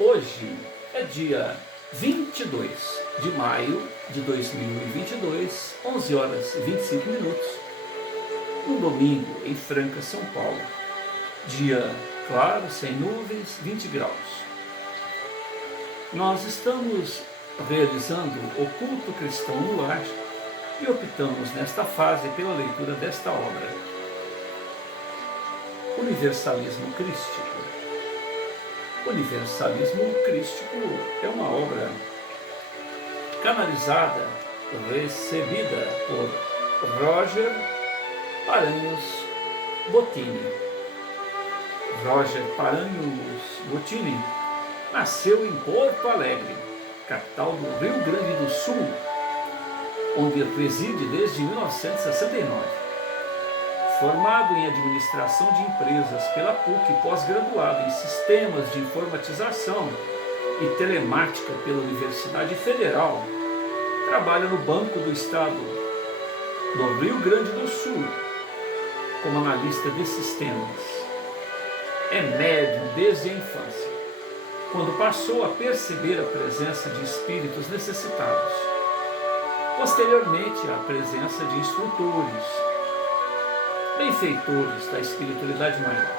Hoje é dia 22 de maio de 2022, 11 horas e 25 minutos, um domingo em Franca, São Paulo. Dia claro, sem nuvens, 20 graus. Nós estamos realizando o culto cristão no lar e optamos nesta fase pela leitura desta obra, Universalismo Crístico. Universalismo Crístico é uma obra canalizada, recebida por Roger Paranhos Bottini. Roger Paranhos Bottini nasceu em Porto Alegre, capital do Rio Grande do Sul, onde reside desde 1969. Formado em Administração de Empresas pela PUC, pós-graduado em Sistemas de Informatização e Telemática pela Universidade Federal, trabalha no Banco do Estado do Rio Grande do Sul como analista de sistemas. É médium desde a infância, quando passou a perceber a presença de espíritos necessitados. Posteriormente, a presença de instrutores, benfeitores da espiritualidade maior,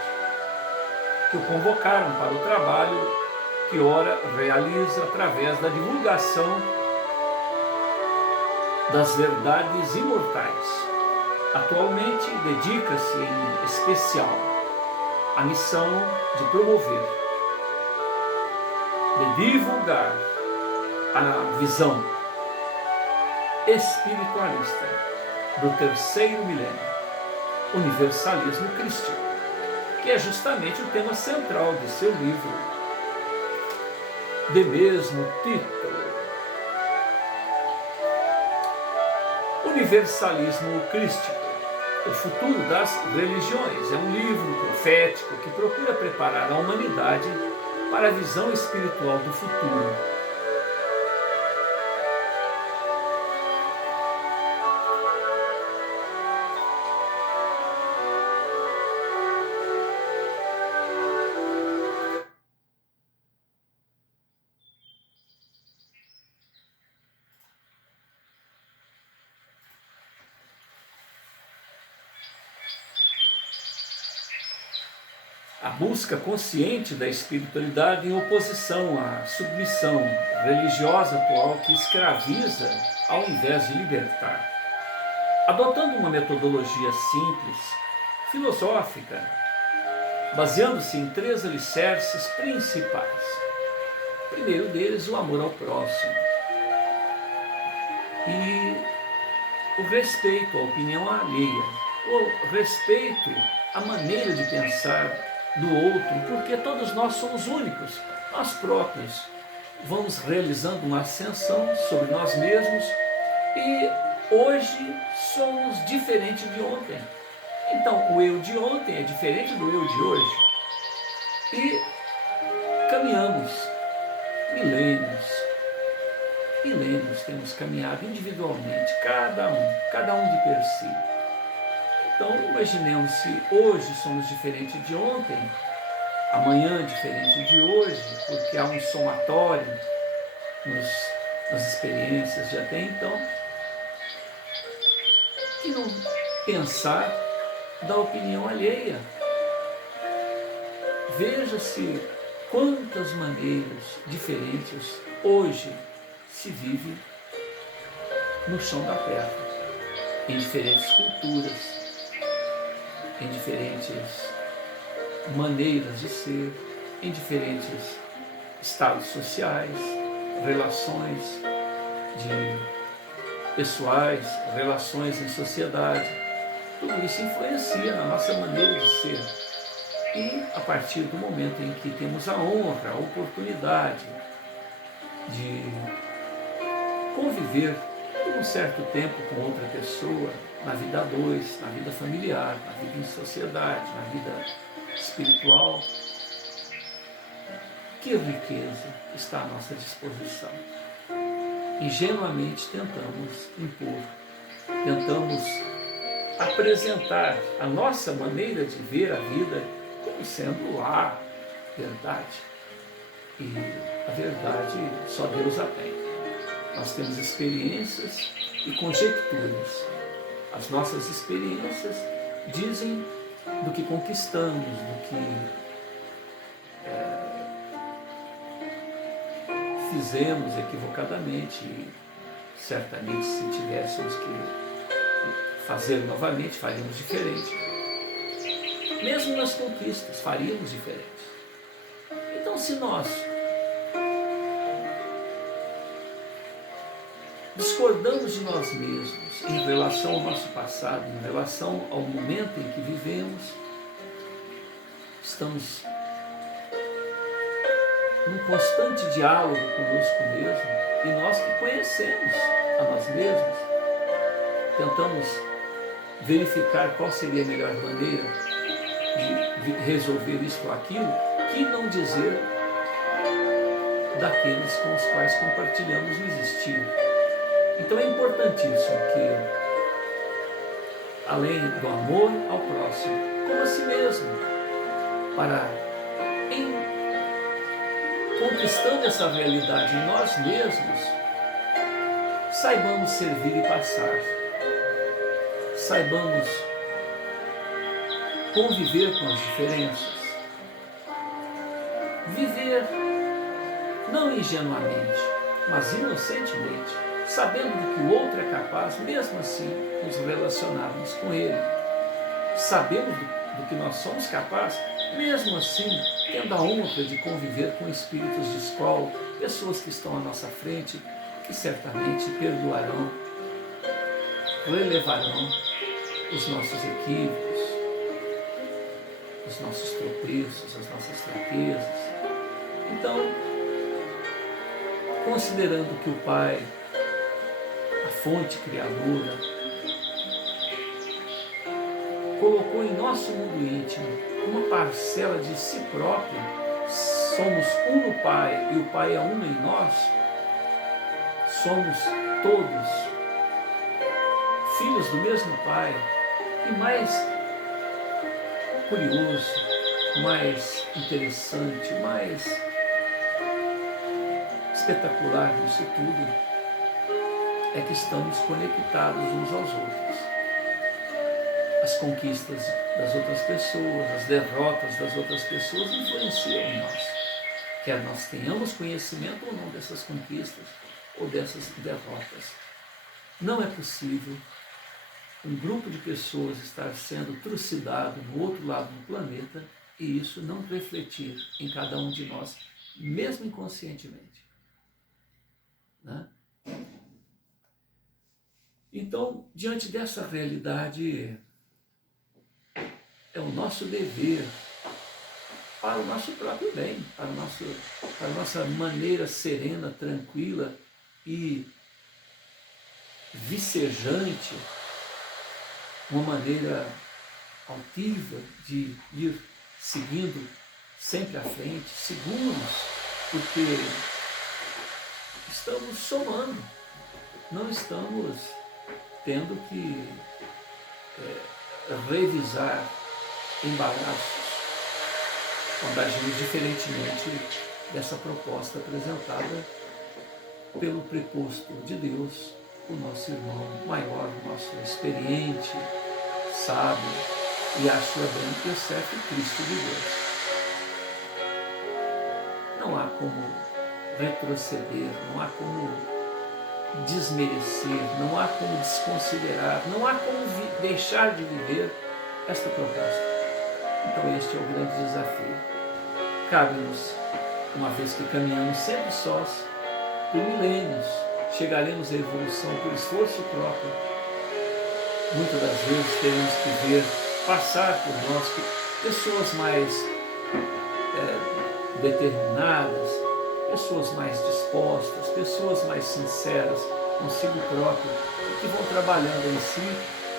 que o convocaram para o trabalho que ora realiza através da divulgação das verdades imortais. Atualmente dedica-se em especial à missão de promover, de divulgar a visão espiritualista do terceiro milênio, Universalismo Crístico, que é justamente o tema central de seu livro, de mesmo título. Universalismo Crístico, o futuro das religiões, é um livro profético que procura preparar a humanidade para a visão espiritual do futuro. A busca consciente da espiritualidade em oposição à submissão religiosa atual que escraviza ao invés de libertar. Adotando uma metodologia simples, filosófica, baseando-se em 3 alicerces principais. O primeiro deles, o amor ao próximo. E o respeito à opinião alheia, o respeito à maneira de pensar do outro, porque todos nós somos únicos, nós próprios vamos realizando uma ascensão sobre nós mesmos e hoje somos diferentes de ontem. Então o eu de ontem é diferente do eu de hoje e caminhamos milênios temos caminhado individualmente, cada um de per si. Então, imaginemos se hoje somos diferentes de ontem, amanhã diferente de hoje, porque há um somatório nas experiências de até então, que não pensar da opinião alheia. Veja-se quantas maneiras diferentes hoje se vive no chão da terra, em diferentes culturas, em diferentes maneiras de ser, em diferentes estados sociais, relações pessoais, relações em sociedade. Tudo isso influencia na nossa maneira de ser. E a partir do momento em que temos a honra, a oportunidade de conviver por um certo tempo com outra pessoa, na vida a dois, na vida familiar, na vida em sociedade, na vida espiritual, que riqueza está à nossa disposição. Ingenuamente tentamos impor, tentamos apresentar a nossa maneira de ver a vida como sendo a verdade. E a verdade só Deus a tem. Nós temos experiências e conjecturas. As nossas experiências dizem do que conquistamos, do que fizemos equivocadamente. E certamente, se tivéssemos que fazer novamente, faríamos diferente. Mesmo nas conquistas, faríamos diferente. Então, se nós discordamos de nós mesmos em relação ao nosso passado, em relação ao momento em que vivemos, estamos num constante diálogo conosco mesmo, e nós que conhecemos a nós mesmos, tentamos verificar qual seria a melhor maneira de resolver isso ou aquilo, que não dizer daqueles com os quais compartilhamos o existir. Então é importantíssimo que, além do amor ao próximo, como a si mesmo, para, em conquistando essa realidade em nós mesmos, saibamos servir e passar, saibamos conviver com as diferenças, viver não ingenuamente, mas inocentemente, sabendo do que o outro é capaz, mesmo assim nos relacionarmos com ele, sabendo do que nós somos capazes, mesmo assim tendo a honra de conviver com espíritos de escola, pessoas que estão à nossa frente, que certamente perdoarão, relevarão os nossos equívocos, os nossos tropeços, as nossas fraquezas. Então, considerando que o Pai, a fonte criadora, colocou em nosso mundo íntimo uma parcela de si próprio, somos um no Pai e o Pai é um em nós, somos todos filhos do mesmo Pai. E mais curioso, mais interessante, mais espetacular disso tudo é que estamos conectados uns aos outros. As conquistas das outras pessoas, as derrotas das outras pessoas influenciam em nós, quer nós tenhamos conhecimento ou não dessas conquistas ou dessas derrotas. Não é possível um grupo de pessoas estar sendo trucidado no outro lado do planeta e isso não refletir em cada um de nós, mesmo inconscientemente. Né? Então, diante dessa realidade, é o nosso dever, para o nosso próprio bem, para a nossa maneira serena, tranquila e vicejante, uma maneira altiva de ir seguindo sempre à frente, seguros, porque estamos somando, não estamos tendo que revisar embaraços quando agimos diferentemente dessa proposta apresentada pelo preposto de Deus, o nosso irmão maior, o nosso experiente, sábio e acho bem que serve Cristo de Deus. Não há como retroceder, não há como desmerecer, não há como desconsiderar, não há como deixar de viver esta proposta. Então este é o grande desafio. Cabe-nos, uma vez que caminhamos sempre sós, por milênios, chegaremos à evolução por esforço próprio. Muitas das vezes teremos que ver passar por nós pessoas mais determinadas, pessoas mais dispostas, pessoas mais sinceras consigo próprio, que vão trabalhando em si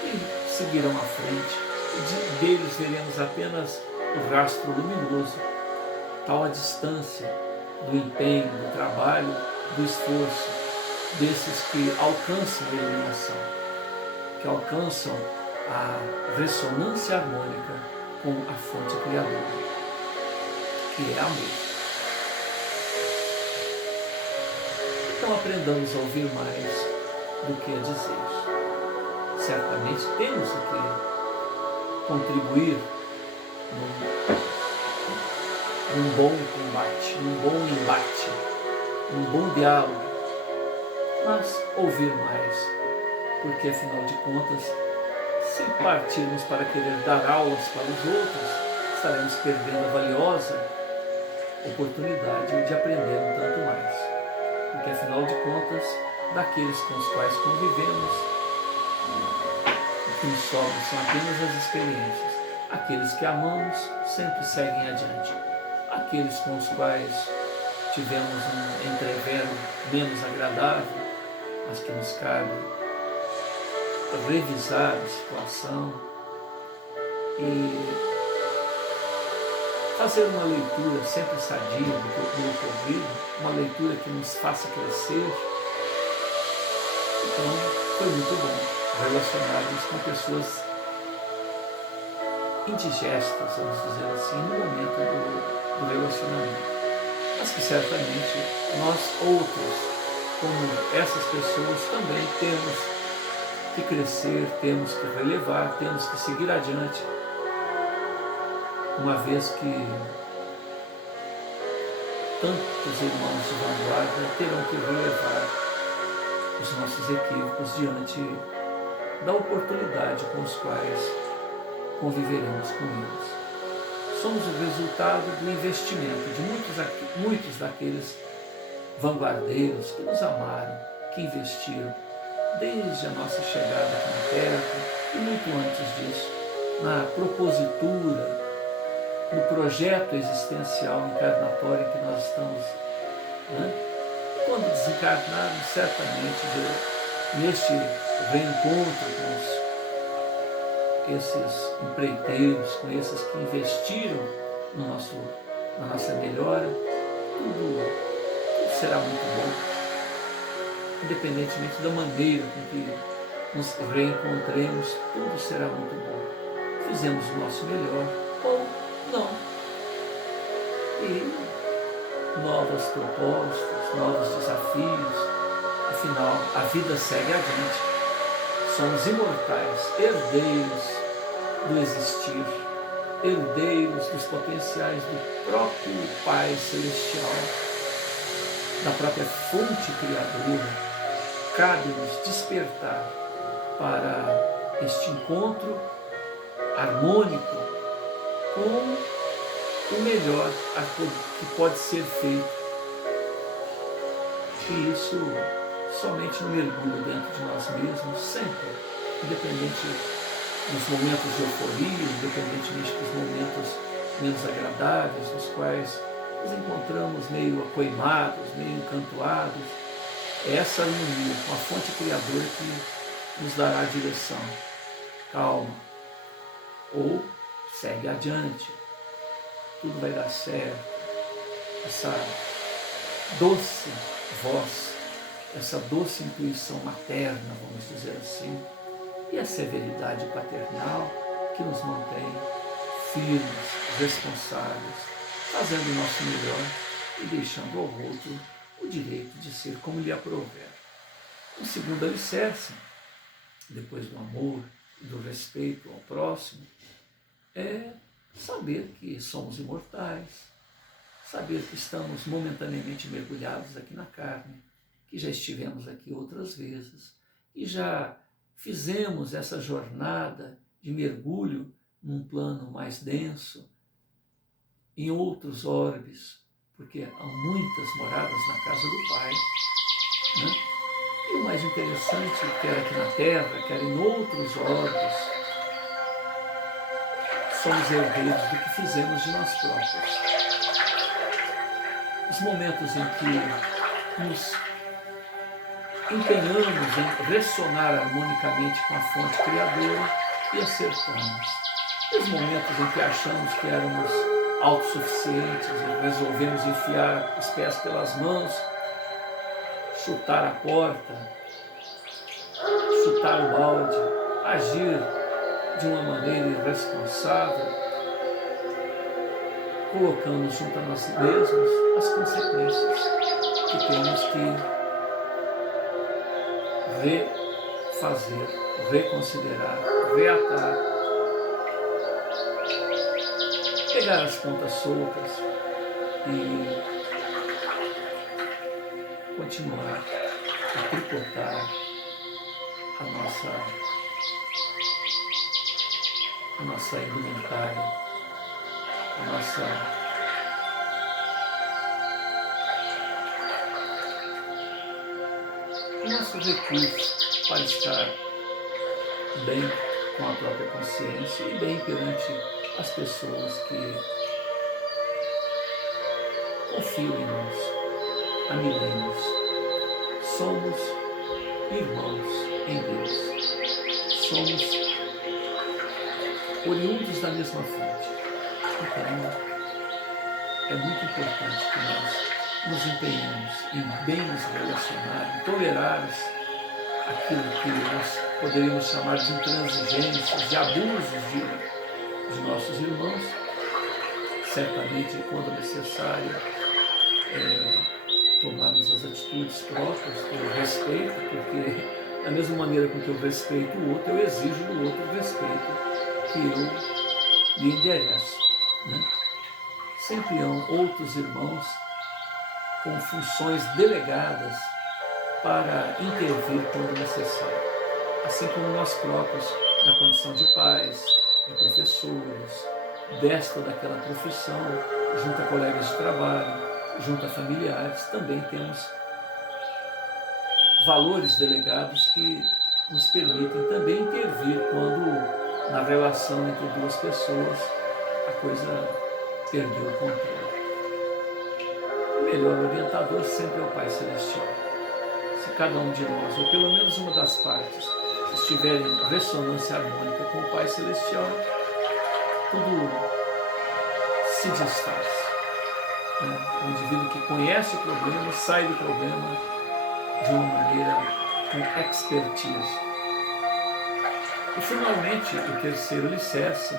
e seguirão à frente. Deles veremos apenas o rastro luminoso, tal a distância do empenho, do trabalho, do esforço, desses que alcançam a iluminação, que alcançam a ressonância harmônica com a fonte criadora, que é amor. Então aprendamos a ouvir mais do que a dizer. Certamente temos que contribuir num bom combate, num bom embate, num bom diálogo, mas ouvir mais, porque afinal de contas, se partirmos para querer dar aulas para os outros, estaremos perdendo a valiosa oportunidade de aprender um tanto mais. Porque afinal de contas, daqueles com os quais convivemos, o que nos sobra são apenas as experiências. Aqueles que amamos sempre seguem adiante. Aqueles com os quais tivemos um entrevero menos agradável, mas que nos cabe revisar a situação e fazer uma leitura sempre sadia do ocorrido, uma leitura que nos faça crescer. Então, foi muito bom relacionarmos com pessoas indigestas, vamos dizer assim, no momento do relacionamento. Mas que certamente nós outros, como essas pessoas, também temos que crescer, temos que relevar, temos que seguir adiante, uma vez que tantos irmãos de vanguarda terão que relevar os nossos equívocos diante da oportunidade com os quais conviveremos com eles. Somos o resultado do investimento de muitos daqueles vanguardeiros que nos amaram, que investiram desde a nossa chegada aqui na Terra e muito antes disso, na propositura, no projeto existencial encarnatório em que nós estamos, né? Quando desencarnarmos, certamente, neste reencontro com esses empreiteiros, com esses que investiram na nossa melhora, tudo será muito bom. Independentemente da maneira com que nos reencontremos, tudo será muito bom. Fizemos o nosso melhor ou não. E novas propostas, novos desafios, afinal, a vida segue adiante. Somos imortais, herdeiros do existir, herdeiros dos potenciais do próprio Pai Celestial, da própria fonte criadora. Cabe-nos despertar para este encontro harmônico com o melhor que pode ser feito. E isso somente no mergulho dentro de nós mesmos, sempre, independente dos momentos de euforia, independentemente dos momentos menos agradáveis, nos quais nos encontramos meio acoimados, meio encantoados. É essa harmonia com a fonte criadora que nos dará a direção. Calma. Ou segue adiante. Tudo vai dar certo. Essa doce voz, essa doce intuição materna, vamos dizer assim, e a severidade paternal que nos mantém firmes, responsáveis, fazendo o nosso melhor e deixando ao outro o direito de ser como lhe aprouver. O segundo alicerce, depois do amor e do respeito ao próximo, é saber que somos imortais, saber que estamos momentaneamente mergulhados aqui na carne, que já estivemos aqui outras vezes e já fizemos essa jornada de mergulho num plano mais denso, em outros orbes, porque há muitas moradas na casa do Pai, né? E o mais interessante, quer aqui na Terra, quer em outros orbes, somos herdeiros do que fizemos de nós próprios. Os momentos em que nos empenhamos em ressonar harmonicamente com a fonte criadora e acertamos. E os momentos em que achamos que éramos autossuficientes e resolvemos enfiar os pés pelas mãos, chutar a porta, chutar o balde, agir de uma maneira irresponsável, colocamos junto a nós mesmos as consequências que temos que refazer, reconsiderar, reatar, pegar as pontas soltas e continuar a tricotar a nossa indumentária, o nosso recurso para estar bem com a própria consciência e bem perante as pessoas que confiam em nós há milênios. Somos irmãos em Deus. Somos oriundos da mesma fonte. Então, é muito importante que nós nos empenhemos em bem nos relacionar, em tolerar aquilo que nós poderíamos chamar de intransigências, de abusos de nossos irmãos, certamente quando necessário tomarmos as atitudes próprias pelo respeito, porque da mesma maneira com que eu respeito o outro, eu exijo do outro o respeito que eu lhe endereço, né? Sempre há outros irmãos com funções delegadas para intervir quando necessário, assim como nós próprios, na condição de pais, de professores, desta ou daquela profissão, junto a colegas de trabalho, junto a familiares, também temos valores delegados que nos permitem também intervir quando, na relação entre duas pessoas, a coisa perdeu o controle. O melhor orientador sempre é o Pai Celestial. Se cada um de nós, ou pelo menos uma das partes, estiver em ressonância harmônica com o Pai Celestial, tudo se desfaz. O indivíduo que conhece o problema sai do problema de uma maneira com expertise. E finalmente, o terceiro alicerce,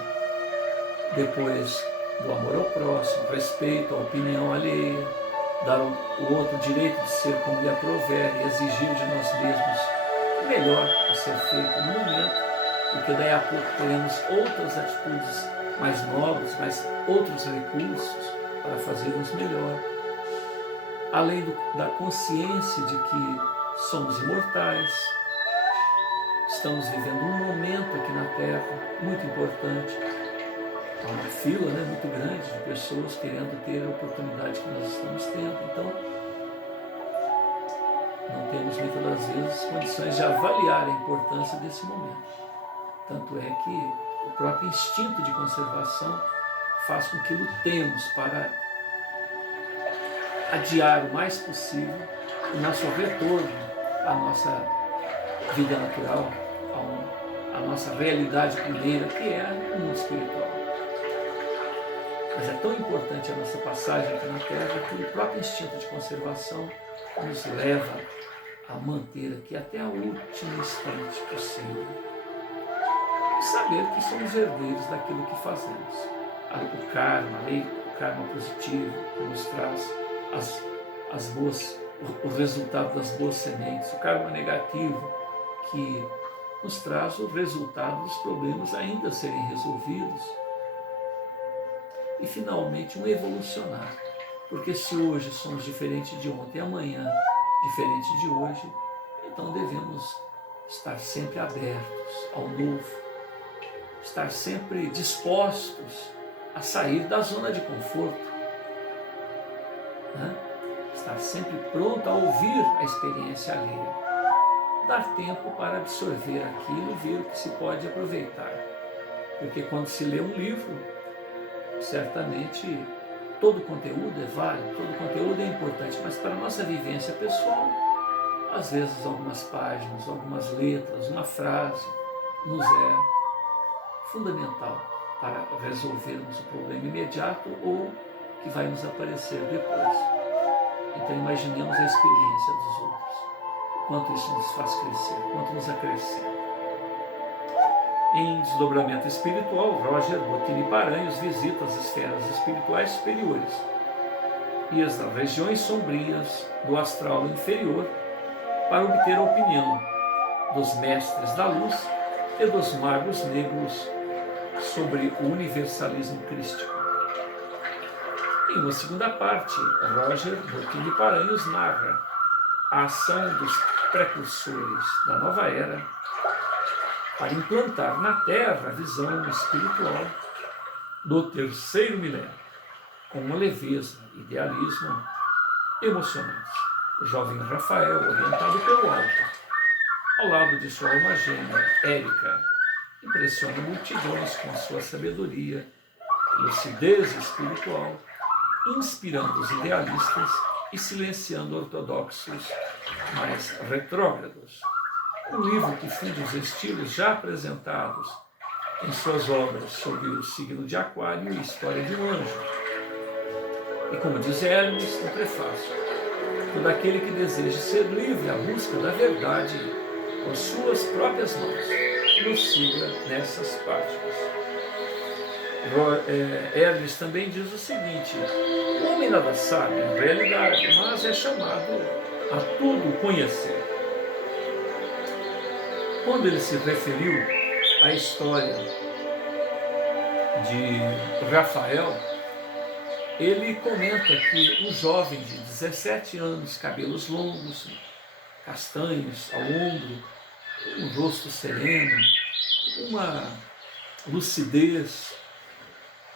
depois do amor ao próximo, respeito à opinião alheia, dar ao outro o direito de ser como lhe aprouver e exigir de nós mesmos o melhor a ser feito no momento, porque daí a pouco teremos outras atitudes mais nobres, mais outros recursos para fazermos melhor. Além da consciência de que somos imortais, estamos vivendo um momento aqui na Terra muito importante. Há uma fila muito grande de pessoas querendo ter a oportunidade que nós estamos tendo. Então, não temos muitas das vezes condições de avaliar a importância desse momento. Tanto é que o próprio instinto de conservação faz com que lutemos para adiar o mais possível o nosso retorno à nossa vida natural, à nossa realidade primeira, que é o mundo espiritual. Mas é tão importante a nossa passagem aqui na Terra que o próprio instinto de conservação nos leva a manter aqui até o último instante possível. E saber que somos herdeiros daquilo que fazemos. O karma, a lei, o karma positivo que nos traz o resultado das boas sementes, o karma negativo que nos traz o resultado dos problemas ainda a serem resolvidos. E finalmente um evolucionar, porque se hoje somos diferentes de ontem, amanhã diferente de hoje, então devemos estar sempre abertos ao novo, estar sempre dispostos a sair da zona de conforto, né? Estar sempre pronto a ouvir a experiência alheia, dar tempo para absorver aquilo e ver o que se pode aproveitar, porque quando se lê um livro, certamente todo conteúdo é válido, todo conteúdo é importante, mas para a nossa vivência pessoal, às vezes algumas páginas, algumas letras, uma frase nos é fundamental para resolvermos o problema imediato ou que vai nos aparecer depois. Então imaginemos a experiência dos outros, quanto isso nos faz crescer, quanto nos acrescenta. Em Desdobramento Espiritual, Roger Bottini Paranhos visita as esferas espirituais superiores e as regiões sombrias do astral inferior para obter a opinião dos mestres da luz e dos magos negros sobre o universalismo crístico. Em uma segunda parte, Roger Bottini Paranhos narra a ação dos precursores da nova era para implantar na Terra a visão espiritual do terceiro milênio, com uma leveza, idealismo emocionante. O jovem Rafael, orientado pelo alto, ao lado de sua alma gêmea, Érica, impressiona multidões com sua sabedoria, lucidez espiritual, inspirando os idealistas e silenciando ortodoxos mais retrógrados. Um livro que funde os estilos já apresentados em suas obras sobre o signo de Aquário e História de um Anjo. E como diz Hermes no prefácio, todo aquele que deseja ser livre à busca da verdade com suas próprias mãos, nos siga nessas páginas. Hermes também diz o seguinte: o homem nada sabe, em realidade, mas é chamado a tudo conhecer. Quando ele se referiu à história de Rafael, ele comenta que um jovem de 17 anos, cabelos longos, castanhos ao ombro, um rosto sereno, uma lucidez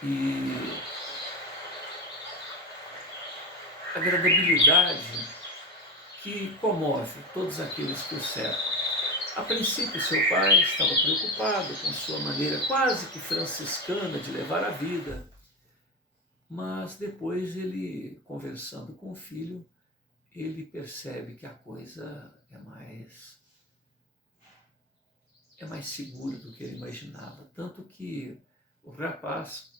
e agradabilidade que comove todos aqueles que o cercam. A princípio, seu pai estava preocupado com sua maneira quase que franciscana de levar a vida, mas depois ele, conversando com o filho, ele percebe que a coisa é mais segura do que ele imaginava. Tanto que o rapaz,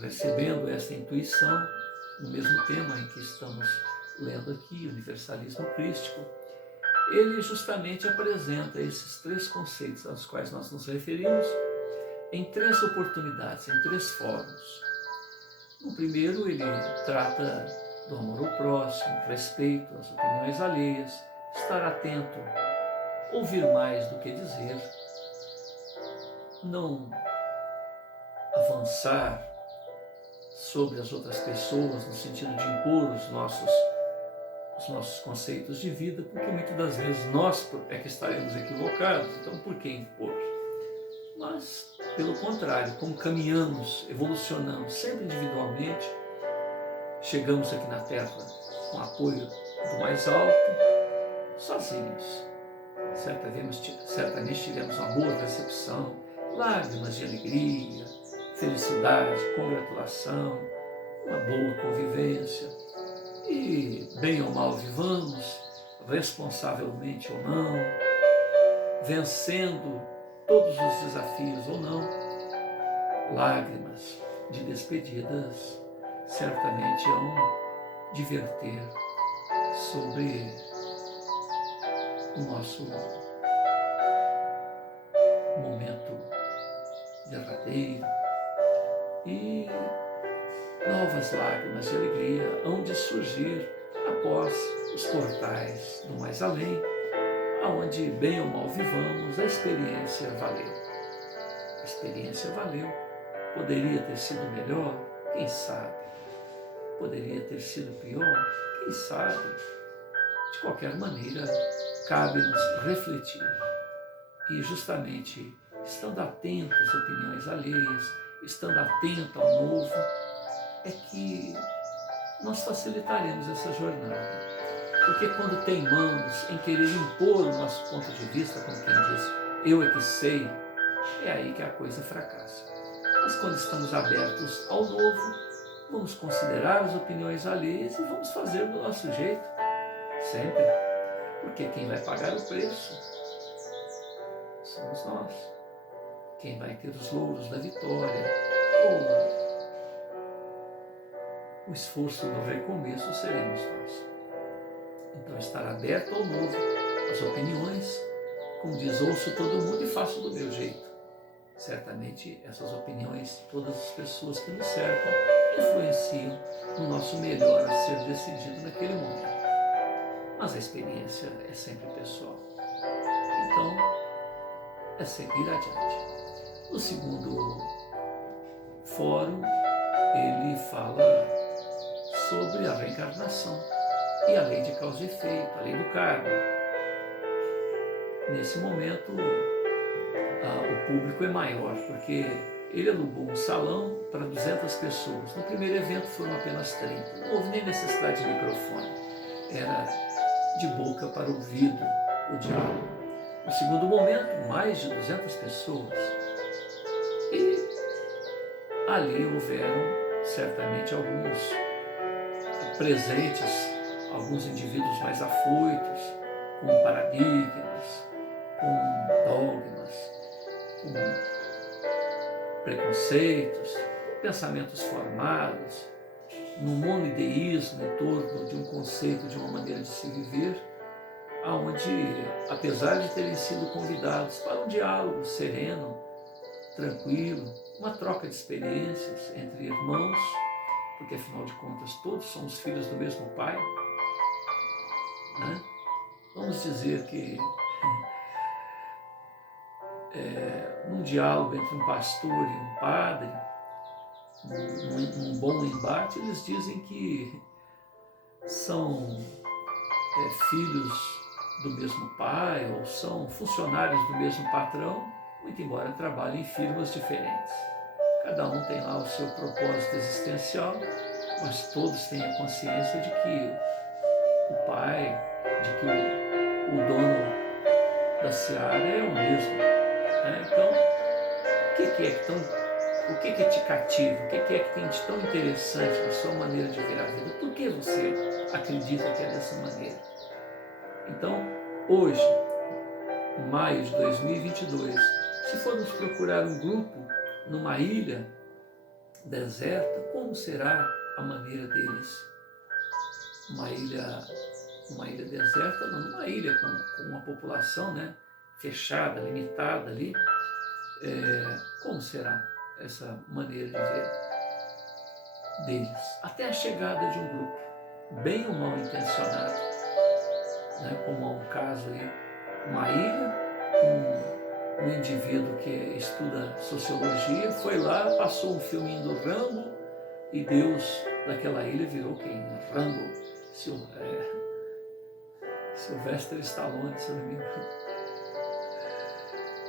recebendo essa intuição, no mesmo tema em que estamos lendo aqui, universalismo crístico, ele justamente apresenta esses três conceitos aos quais nós nos referimos em três oportunidades, em três fóruns. No primeiro, ele trata do amor ao próximo, respeito às opiniões alheias, estar atento, ouvir mais do que dizer, não avançar sobre as outras pessoas no sentido de impor os nossos conceitos de vida, porque muitas das vezes nós é que estaremos equivocados, então por que impor? Mas, pelo contrário, como caminhamos, evolucionamos sempre individualmente, chegamos aqui na Terra com apoio do mais alto, sozinhos. Certamente tivemos uma boa recepção, lágrimas de alegria, felicidade, congratulação, uma boa convivência. E, bem ou mal vivamos, responsavelmente ou não, vencendo todos os desafios ou não, lágrimas de despedidas certamente hão de verter sobre o nosso momento derradeiro, e novas lágrimas de alegria hão de surgir após os portais do mais além, aonde bem ou mal vivamos, a experiência valeu. A experiência valeu. Poderia ter sido melhor? Quem sabe? Poderia ter sido pior? Quem sabe? De qualquer maneira, cabe-nos refletir. E justamente, estando atento às opiniões alheias, estando atento ao novo, é que nós facilitaremos essa jornada. Porque quando teimamos em querer impor o nosso ponto de vista, como quem diz, eu é que sei, é aí que a coisa fracassa. Mas quando estamos abertos ao novo, vamos considerar as opiniões alheias e vamos fazer do nosso jeito, sempre. Porque quem vai pagar o preço somos nós. Quem vai ter os louros da vitória ou o esforço do recomeço seremos nós. Então, estar aberto ao novo, às opiniões, como diz, ouço todo mundo e faço do meu jeito. Certamente, essas opiniões de todas as pessoas que nos cercam influenciam no nosso melhor a ser decidido naquele momento. Mas a experiência é sempre pessoal. é seguir adiante. No segundo fórum, ele fala sobre a reencarnação e a lei de causa e efeito, a lei do karma. Nesse momento, o público é maior, porque ele alugou um salão para 200 pessoas. No primeiro evento foram apenas 30. Não houve nem necessidade de microfone. Era de boca para ouvido o diálogo. No segundo momento, mais de 200 pessoas. E ali houveram certamente alguns presentes, alguns indivíduos mais afoitos, com paradigmas, com dogmas, com preconceitos, com pensamentos formados, num monoideísmo em torno de um conceito, de uma maneira de se viver, aonde, apesar de terem sido convidados para um diálogo sereno, tranquilo, uma troca de experiências entre irmãos, porque afinal de contas todos somos filhos do mesmo pai, né? Vamos dizer que num diálogo entre um pastor e um padre, num bom embate, eles dizem que são filhos do mesmo pai ou são funcionários do mesmo patrão, muito embora trabalhem em firmas diferentes. Cada um tem lá o seu propósito existencial, mas todos têm a consciência de que o pai, de que o dono da seara é o mesmo. Então, o que te cativa? O que é que tem de tão interessante na sua maneira de ver a vida? Por que você acredita que é dessa maneira? Então, hoje, maio de 2022, se formos procurar um grupo numa ilha deserta, como será a maneira deles? Uma ilha deserta, não, uma ilha com uma população, né, fechada, limitada ali. Como será essa maneira de ver deles? Até a chegada de um grupo, bem ou mal intencionado, né, como há um caso aí, uma ilha, um indivíduo que estuda sociologia, foi lá, passou um filminho do Rambo e Deus daquela ilha virou quem? Rambo, Sylvester Stallone, se eu não me engano.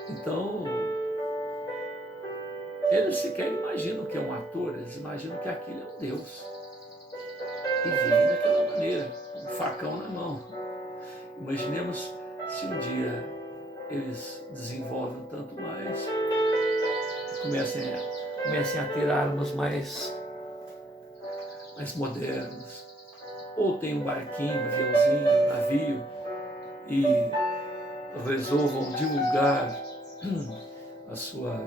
Então, eles sequer imaginam que é um ator, eles imaginam que aquilo é um Deus. E vivem daquela maneira, com um facão na mão. Imaginemos se um dia eles desenvolvem um tanto mais, comecem a ter armas mais modernas, ou tem um barquinho, um aviãozinho, um navio, e resolvam divulgar a sua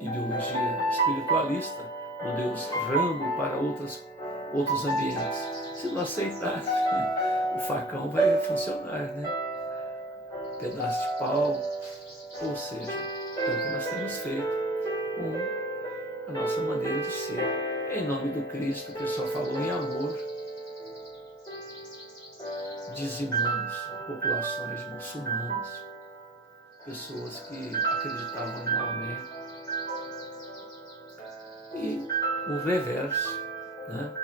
ideologia espiritualista do Deus Rambo para outros ambientes. Se não aceitar, o facão vai funcionar, né? Pedaço de pau, ou seja, é o que nós temos feito com a nossa maneira de ser. Em nome do Cristo, que só falou em amor, dizimamos populações de muçulmanos, pessoas que acreditavam em Maomé. E o reverso, né?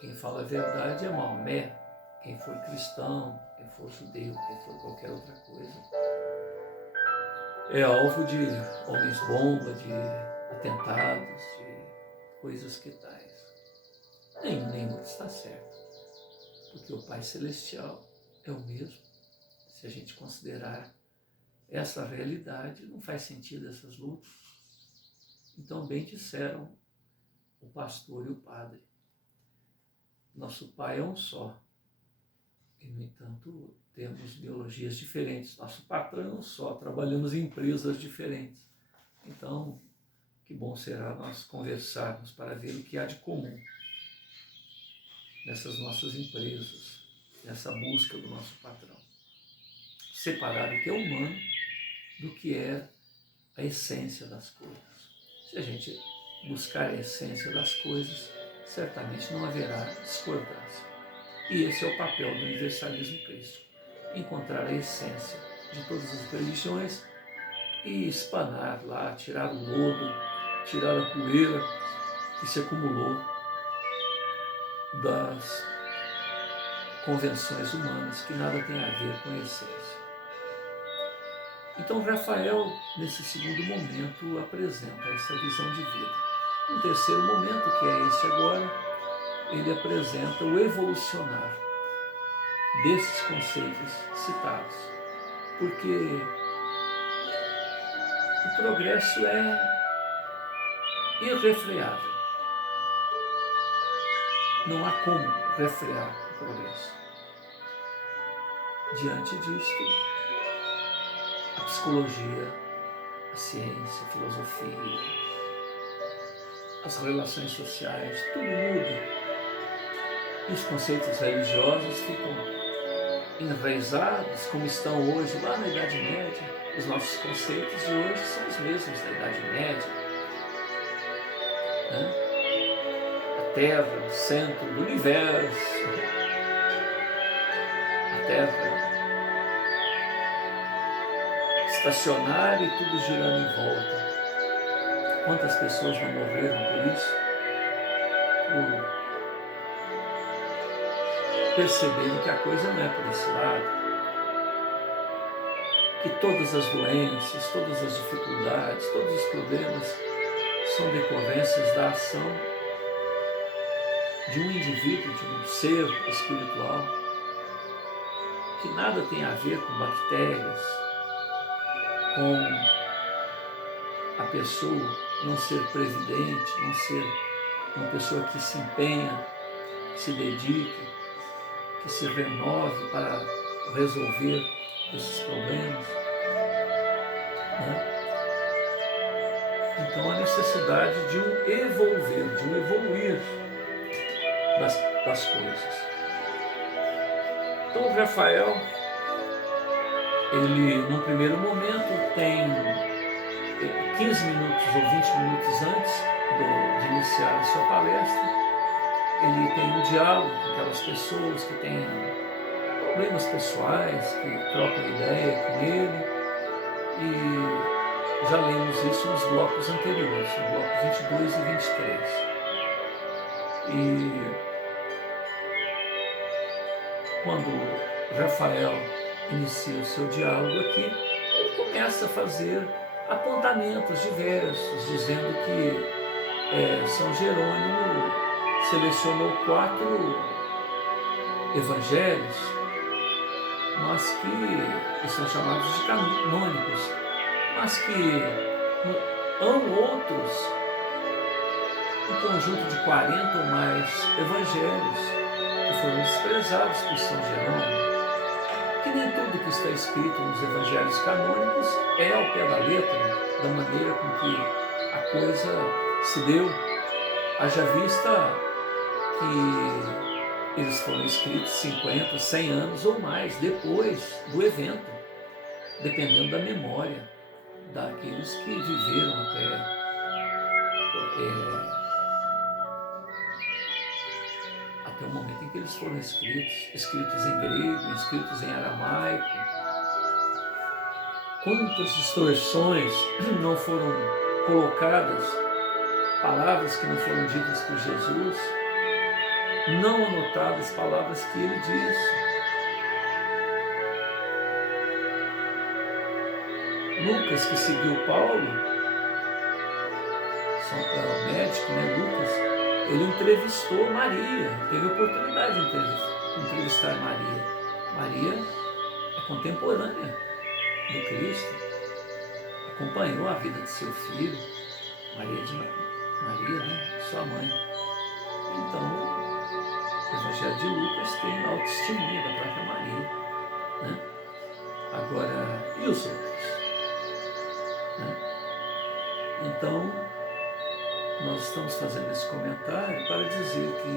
Quem fala a verdade é Maomé. Quem for cristão, quem for judeu, quem for qualquer outra coisa, é alvo de homens-bomba, de atentados, de coisas que tais. Nenhum está certo, porque o Pai Celestial é o mesmo. Se a gente considerar essa realidade, não faz sentido essas lutas. Então, bem disseram o pastor e o padre. Nosso Pai é um só. E, no entanto, temos biologias diferentes. Nosso patrão é um só, trabalhamos em empresas diferentes. Então, que bom será nós conversarmos para ver o que há de comum nessas nossas empresas, nessa busca do nosso patrão. Separar o que é humano do que é a essência das coisas. Se a gente buscar a essência das coisas, certamente não haverá discordância. E esse é o papel do universalismo crístico, encontrar a essência de todas as religiões e espanar lá, tirar o lodo, tirar a poeira que se acumulou das convenções humanas, que nada tem a ver com a essência. Então Rafael, nesse segundo momento, apresenta essa visão de vida. No terceiro momento, que é este agora, ele apresenta o evolucionar desses conceitos citados, porque o progresso é irrefreável. Não há como refrear o progresso. Diante disto, a psicologia, a ciência, a filosofia, as relações sociais, tudo muda. E os conceitos religiosos ficam enraizados, como estão hoje, lá na Idade Média. Os nossos conceitos de hoje são os mesmos da Idade Média. Né? A Terra, o centro do universo. A Terra estacionária e tudo girando em volta. Quantas pessoas não morreram por isso? Por perceberem que a coisa não é por esse lado. Que todas as doenças, todas as dificuldades, todos os problemas são decorrências da ação de um indivíduo, de um ser espiritual, que nada tem a ver com bactérias, com a pessoa não ser previdente, não ser uma pessoa que se empenha, que se dedique, que se renove para resolver esses problemas. Né? Então a necessidade de um evolver, de um evoluir das coisas. Então Rafael, ele num primeiro momento tem 15 minutos ou 20 minutos antes de iniciar a sua palestra, ele tem um diálogo com aquelas pessoas que têm problemas pessoais, que trocam ideia com ele, e já lemos isso nos blocos anteriores, no bloco 22 e 23. E quando Rafael inicia o seu diálogo aqui, ele começa a fazer apontamentos diversos, dizendo que São Jerônimo selecionou 4 evangelhos, mas que são chamados de canônicos, mas que há outros, um conjunto de 40 ou mais evangelhos que foram desprezados por São Jerônimo, que nem tudo que está escrito nos evangelhos canônicos é ao pé da letra, da maneira com que a coisa se deu, haja vista que eles foram escritos 50, 100 anos ou mais depois do evento, dependendo da memória daqueles que viveram até o momento em que eles foram escritos em grego, escritos em aramaico. Quantas distorções não foram colocadas, palavras que não foram ditas por Jesus, não anotadas, palavras que ele disse. Lucas, que seguiu Paulo, médico, né, Lucas, ele entrevistou Maria, teve a oportunidade de entrevistar Maria. Maria é contemporânea do Cristo, acompanhou a vida de seu filho, Maria, né, sua mãe. Então, o Evangelho de Lucas tem lá o testemunho da própria Maria. Né? Agora, e os outros? Né? Então, nós estamos fazendo esse comentário para dizer que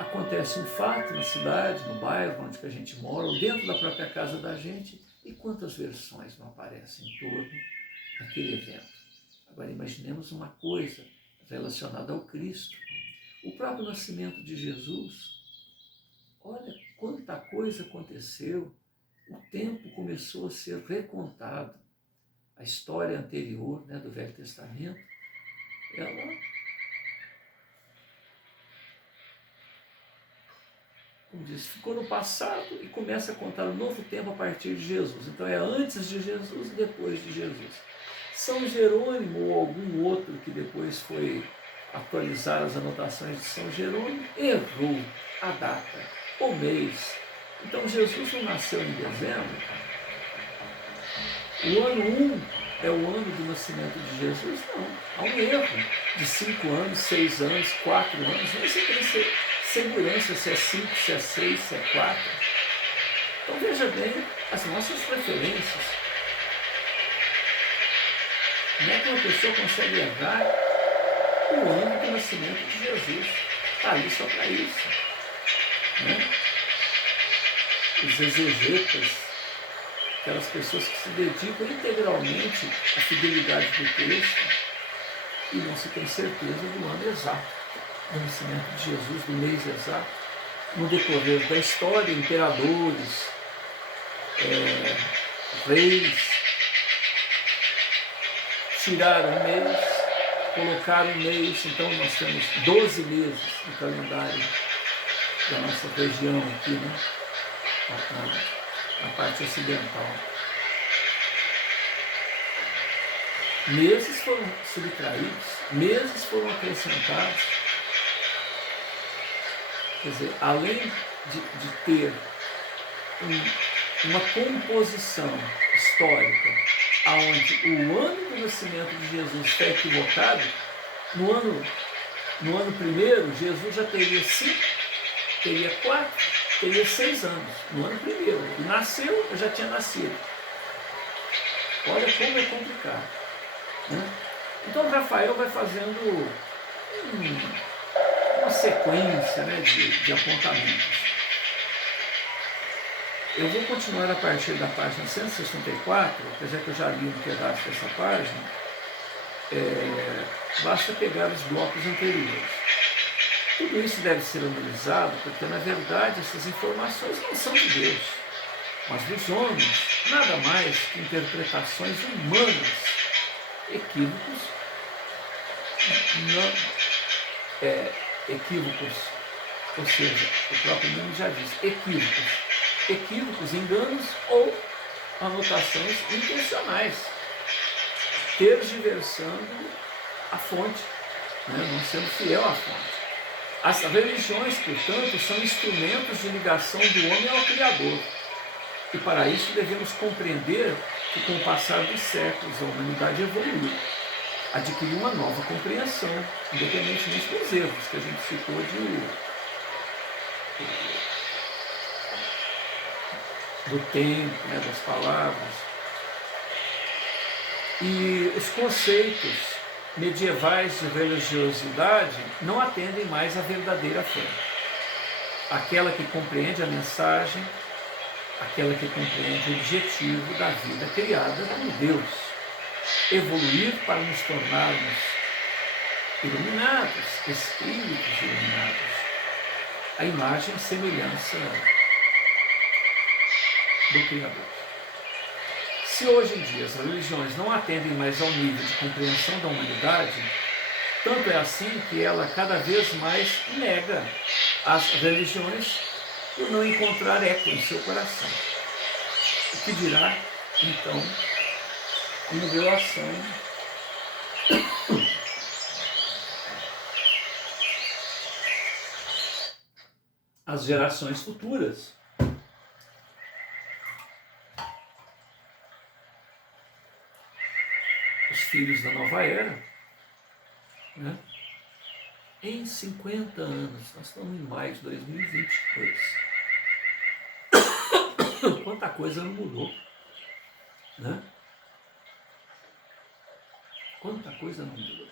acontece um fato na cidade, no bairro onde a gente mora, ou dentro da própria casa da gente, e quantas versões não aparecem em torno daquele evento. Agora imaginemos uma coisa relacionada ao Cristo. O próprio nascimento de Jesus, olha quanta coisa aconteceu o tempo começou a ser recontado. A história anterior, né, do Velho Testamento, ela, como diz, ficou no passado e começa a contar um novo tempo a partir de Jesus. Então é antes de Jesus e depois de Jesus. São Jerônimo ou algum outro que depois foi atualizar as anotações de São Jerônimo, errou a data, o mês. Então Jesus não nasceu em dezembro. O ano 1 é o ano do nascimento de Jesus? Não. Há um erro de 5 anos, 6 anos, 4 anos. Nem se tem segurança se é 5, se é 6, se é 4. Então veja bem as nossas referências. Como é que uma pessoa consegue errar o ano do nascimento de Jesus? Está ali só para isso. Né? Os exegetas, aquelas pessoas que se dedicam integralmente à fidelidade do texto e não se tem certeza do ano exato do nascimento de Jesus, do mês exato. No decorrer da história, imperadores, reis, tiraram um mês, colocaram um mês, então nós temos 12 meses no calendário da nossa região aqui, né? Na parte ocidental. Meses foram subtraídos, meses foram acrescentados. Quer dizer, além de ter uma composição histórica onde o ano do nascimento de Jesus está equivocado, no ano primeiro, Jesus já teria 5, teria 4, teria 6 anos, no ano primeiro. E nasceu, eu já tinha nascido. Olha como é complicado. Né? Então Rafael vai fazendo uma sequência, né, de apontamentos. Eu vou continuar a partir da página 164, apesar que eu já li um pedaço dessa página, basta pegar os blocos anteriores. Tudo isso deve ser analisado porque, na verdade, essas informações não são de Deus, mas dos homens, nada mais que interpretações humanas, equívocos, equívocos, ou seja, o próprio nome já diz, equívocos, enganos ou anotações intencionais, tergiversando a fonte, né, não sendo fiel à fonte. As religiões, portanto, são instrumentos de ligação do homem ao Criador. E para isso devemos compreender que, com o passar dos séculos, a humanidade evoluiu, adquiriu uma nova compreensão, independentemente dos erros que a gente citou do tempo, né, das palavras. E os conceitos medievais de religiosidade não atendem mais à verdadeira fé. Aquela que compreende a mensagem, aquela que compreende o objetivo da vida criada por Deus. Evoluir para nos tornarmos iluminados, espíritos iluminados, a imagem e semelhança do Criador. Se hoje em dia as religiões não atendem mais ao nível de compreensão da humanidade, tanto é assim que ela cada vez mais nega as religiões por não encontrar eco em seu coração. O que dirá, então, em relação às gerações futuras? Os filhos da nova era, né? Em 50 anos, nós estamos em maio de 2022. Quanta coisa não mudou, né? Quanta coisa não mudou.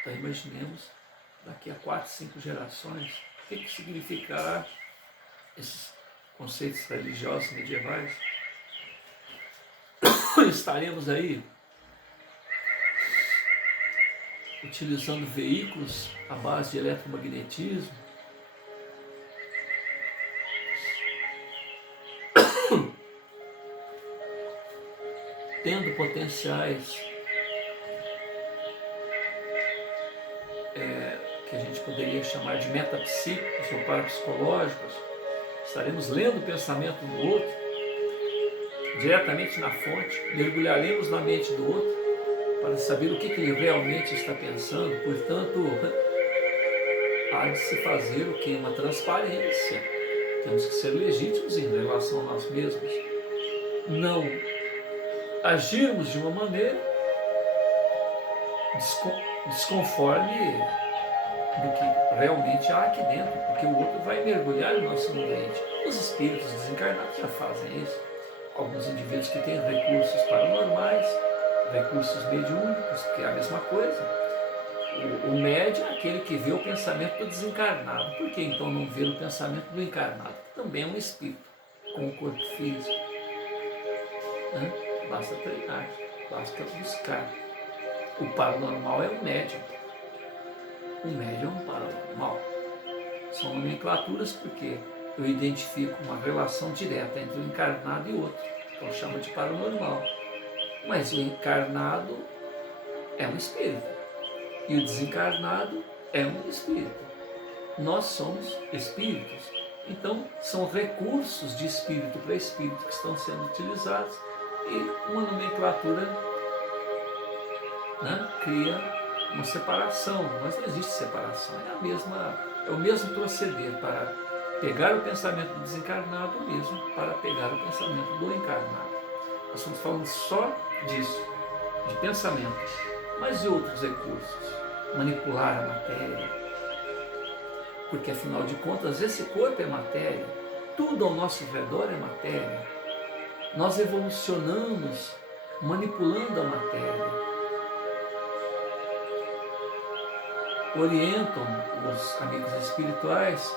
Então imaginemos, daqui a 4, 5 gerações, o que significará esses conceitos religiosos medievais? Estaremos aí utilizando veículos à base de eletromagnetismo, potenciais que a gente poderia chamar de metapsíquicos ou parapsicológicos. Estaremos lendo o pensamento do outro, diretamente na fonte, mergulharemos na mente do outro para saber o que ele realmente está pensando. Portanto, há de se fazer o que? Uma transparência. Temos que ser legítimos em relação a nós mesmos. Não agirmos de uma maneira desconforme do que realmente há aqui dentro, porque o outro vai mergulhar no nosso ambiente. Os espíritos desencarnados já fazem isso. Alguns indivíduos que têm recursos paranormais, recursos mediúnicos, que é a mesma coisa. O médium é aquele que vê o pensamento do desencarnado. Por que então não ver o pensamento do encarnado? Que também é um espírito, com o corpo físico. Basta treinar, basta buscar. O paranormal é o médium. O médium é um paranormal. São nomenclaturas porque eu identifico uma relação direta entre o encarnado e o outro. Então chama de paranormal. Mas o encarnado é um espírito. E o desencarnado é um espírito. Nós somos espíritos. Então são recursos de espírito para espírito que estão sendo utilizados. E uma nomenclatura cria uma separação, mas não existe separação, é o mesmo proceder para pegar o pensamento do desencarnado, o mesmo para pegar o pensamento do encarnado. Nós estamos falando só disso, de pensamentos, mas e outros recursos? Manipular a matéria, porque afinal de contas esse corpo é matéria, tudo ao nosso redor é matéria. Nós evolucionamos manipulando a matéria. Orientam os amigos espirituais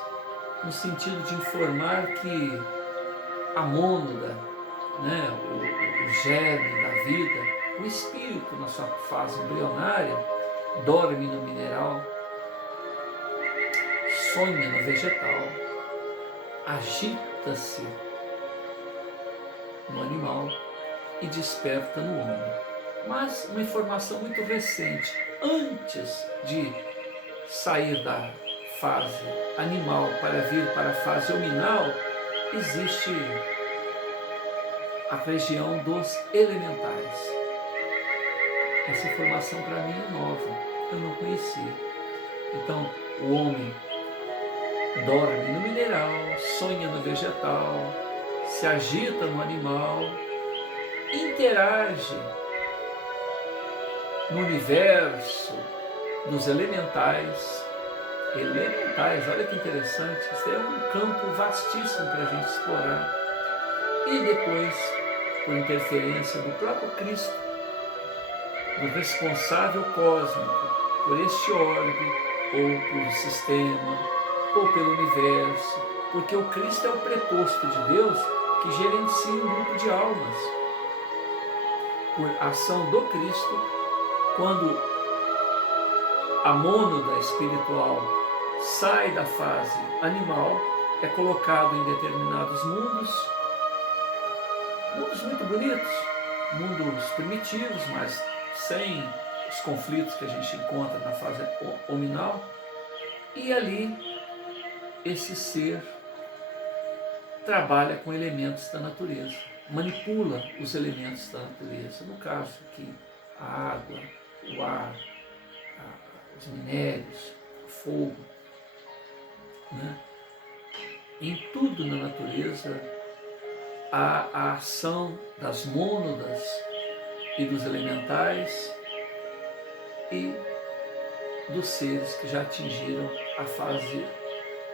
no sentido de informar que a mônada, o germe da vida, o espírito na sua fase embrionária, dorme no mineral, sonha no vegetal, agita-se no animal e desperta no homem. Mas uma informação muito recente, antes de sair da fase animal para vir para a fase hominal, existe a região dos elementais. Essa informação para mim é nova, eu não conhecia. Então, o homem dorme no mineral, sonha no vegetal, se agita no animal, interage no universo dos elementais. Olha que interessante, isso é um campo vastíssimo para a gente explorar. E depois, por interferência do próprio Cristo, do responsável cósmico, por este orbe, ou por sistema, ou pelo universo, porque o Cristo é o preposto de Deus que gerencia um grupo de almas. Por ação do Cristo, quando a mônada espiritual sai da fase animal, é colocado em determinados mundos muito bonitos, mundos primitivos, mas sem os conflitos que a gente encontra na fase hominal, e ali esse ser trabalha com elementos da natureza, manipula os elementos da natureza, no caso aqui a água, o ar, os minérios, o fogo. Em tudo na natureza há a ação das mônadas e dos elementais e dos seres que já atingiram a fase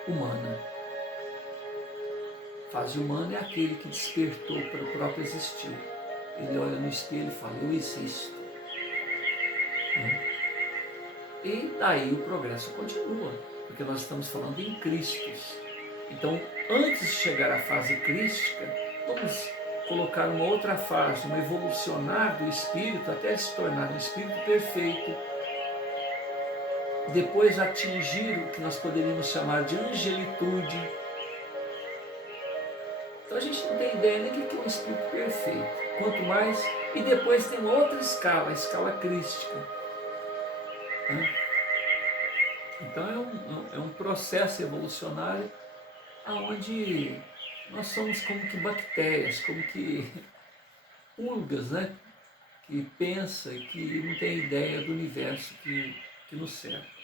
humana. A fase humana é aquele que despertou para o próprio existir. Ele olha no espelho e fala, eu existo. E daí o progresso continua, porque nós estamos falando em Cristos. Então, antes de chegar à fase crística, vamos colocar uma outra fase, um evolucionar do espírito até se tornar um espírito perfeito. Depois atingir o que nós poderíamos chamar de angelitude. Então a gente não tem ideia nem do que é um espírito perfeito. Quanto mais, e depois tem outra escala, a escala crística. Né? Então é um processo evolucionário onde nós somos como que bactérias, como que pulgas, né? Que pensa e que não tem ideia do universo que nos cerca.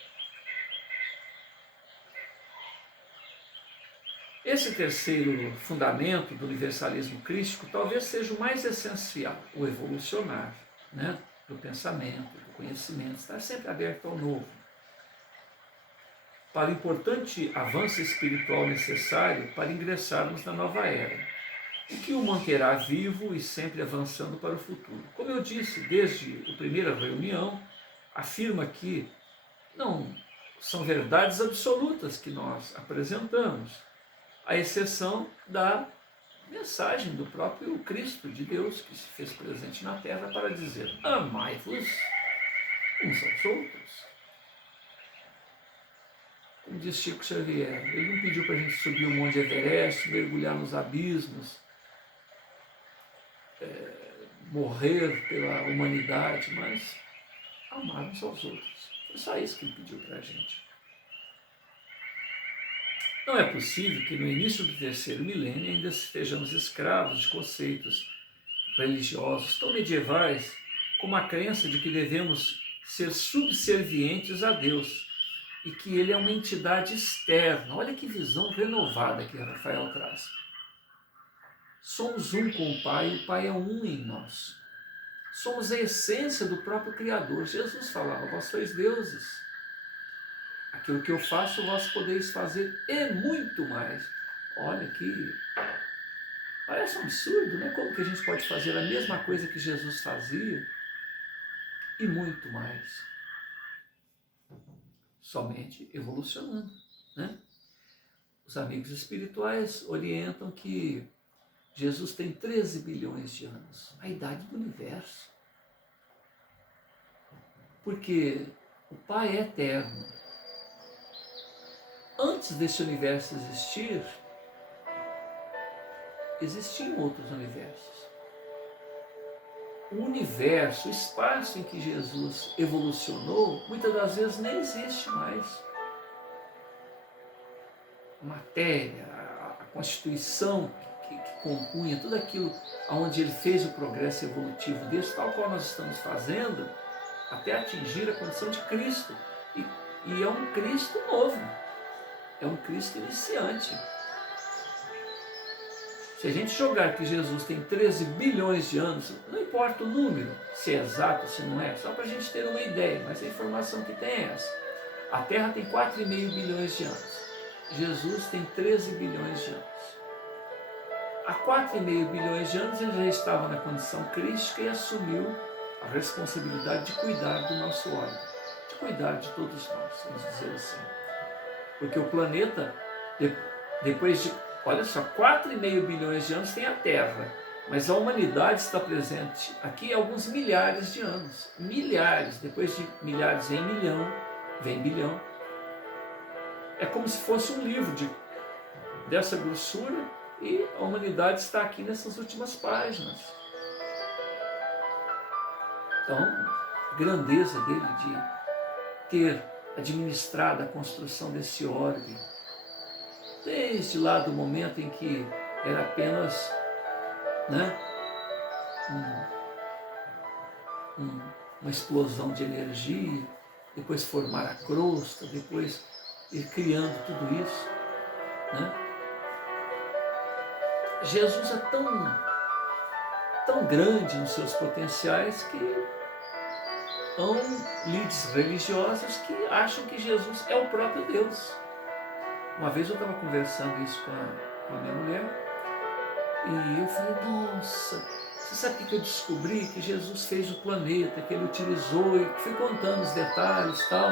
Esse terceiro fundamento do universalismo crístico talvez seja o mais essencial, o evolucionar, né? Do pensamento, do conhecimento, estar sempre aberto ao novo. Para o importante avanço espiritual necessário para ingressarmos na nova era, o que o manterá vivo e sempre avançando para o futuro. Como eu disse desde a primeira reunião, afirma que não são verdades absolutas que nós apresentamos, à exceção da mensagem do próprio Cristo de Deus, que se fez presente na terra para dizer: amai-vos uns aos outros. Como diz Chico Xavier, ele não pediu para a gente subir o Monte Everest, mergulhar nos abismos, morrer pela humanidade, mas amar uns aos outros. Foi só isso que ele pediu para a gente. Não é possível que no início do terceiro milênio ainda estejamos escravos de conceitos religiosos tão medievais como a crença de que devemos ser subservientes a Deus e que Ele é uma entidade externa. Olha que visão renovada que Rafael traz. Somos um com o Pai, o Pai é um em nós. Somos a essência do próprio Criador. Jesus falava: vós sois deuses. Aquilo que eu faço, vós podeis fazer e muito mais. Olha que parece um absurdo, né? Como que a gente pode fazer a mesma coisa que Jesus fazia e muito mais? Somente evolucionando, né? Os amigos espirituais orientam que Jesus tem 13 bilhões de anos, a idade do universo. Porque o Pai é eterno. Antes desse universo existir, existiam outros universos. O universo, o espaço em que Jesus evolucionou, muitas das vezes nem existe mais. A matéria, a constituição que compunha tudo aquilo onde ele fez o progresso evolutivo desse, tal qual nós estamos fazendo, até atingir a condição de Cristo. E é um Cristo novo, é um Cristo iniciante. Se a gente jogar que Jesus tem 13 bilhões de anos, não importa o número, se é exato, se não é, só para a gente ter uma ideia, mas a informação que tem é essa. A Terra tem 4,5 bilhões de anos. Jesus tem 13 bilhões de anos. Há 4,5 bilhões de anos ele já estava na condição crística e assumiu a responsabilidade de cuidar do nosso órgão, de cuidar de todos nós, vamos dizer assim. Porque o planeta, depois de, olha só, 4,5 bilhões de anos tem a Terra, mas a humanidade está presente aqui há alguns milhares de anos. Milhares, depois de milhares vem milhão, vem bilhão. É como se fosse um livro dessa grossura e a humanidade está aqui nessas últimas páginas. Então, a grandeza dele de ter administrado a construção desse orbe, desde lá do momento em que era apenas, né, uma explosão de energia, depois formar a crosta, depois ir criando tudo isso, né? Jesus é tão grande nos seus potenciais que há líderes religiosos que acham que Jesus é o próprio Deus. Uma vez eu estava conversando isso com a minha mulher e eu falei: nossa, você sabe o que eu descobri? Que Jesus fez o planeta, que ele utilizou, e fui contando os detalhes e tal.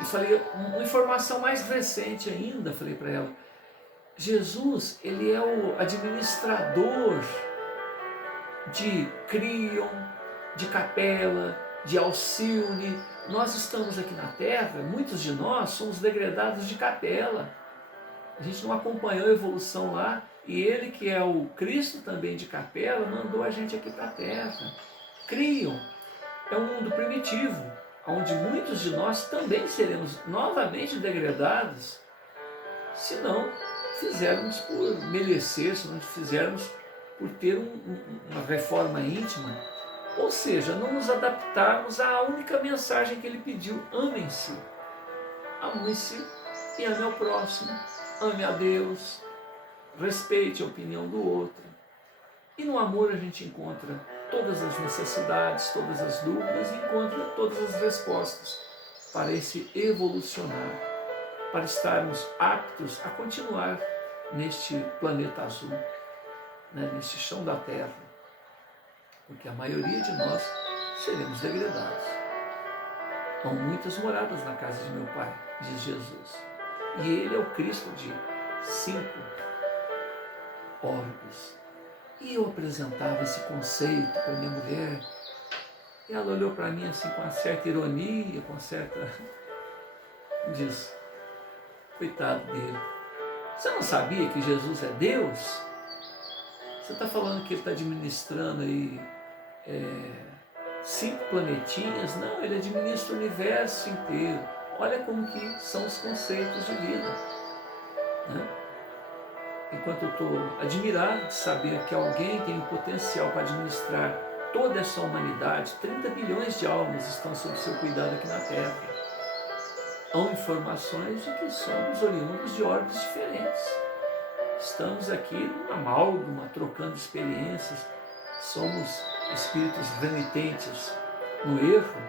E falei, uma informação mais recente ainda, falei para ela: Jesus, ele é o administrador de Crion, de Capela, de Alcione. Nós estamos aqui na Terra, muitos de nós somos degredados de Capela. A gente não acompanhou a evolução lá E Ele, que é o Cristo também de capela, mandou a gente aqui para a terra. Criam. É um mundo primitivo, onde muitos de nós também seremos novamente degradados, se não fizermos por merecer, se não fizermos por ter uma reforma íntima, ou seja, não nos adaptarmos à única mensagem que Ele pediu: amem-se. Ame-se e ame ao próximo, ame a Deus, respeite a opinião do outro. E no amor a gente encontra todas as necessidades, todas as dúvidas, e encontra todas as respostas para esse evolucionar, para estarmos aptos a continuar neste planeta azul, né, neste chão da terra, porque a maioria de nós seremos degradados. Há muitas moradas na casa de meu Pai, diz Jesus. E Ele é o Cristo de 5 orbes. E eu apresentava esse conceito para minha mulher, e ela olhou para mim assim com uma certa ironia, com certa... diz, coitado dele, você não sabia que Jesus é Deus? Você está falando que Ele está administrando aí 5 planetinhas? Não, Ele administra o universo inteiro. Olha como que são os conceitos de vida, né? Enquanto eu estou admirado de saber que alguém tem o potencial para administrar toda essa humanidade, 30 bilhões de almas estão sob seu cuidado aqui na Terra. Há informações de que somos oriundos de orbes diferentes. Estamos aqui numa amálgama, trocando experiências. Somos espíritos renitentes no erro,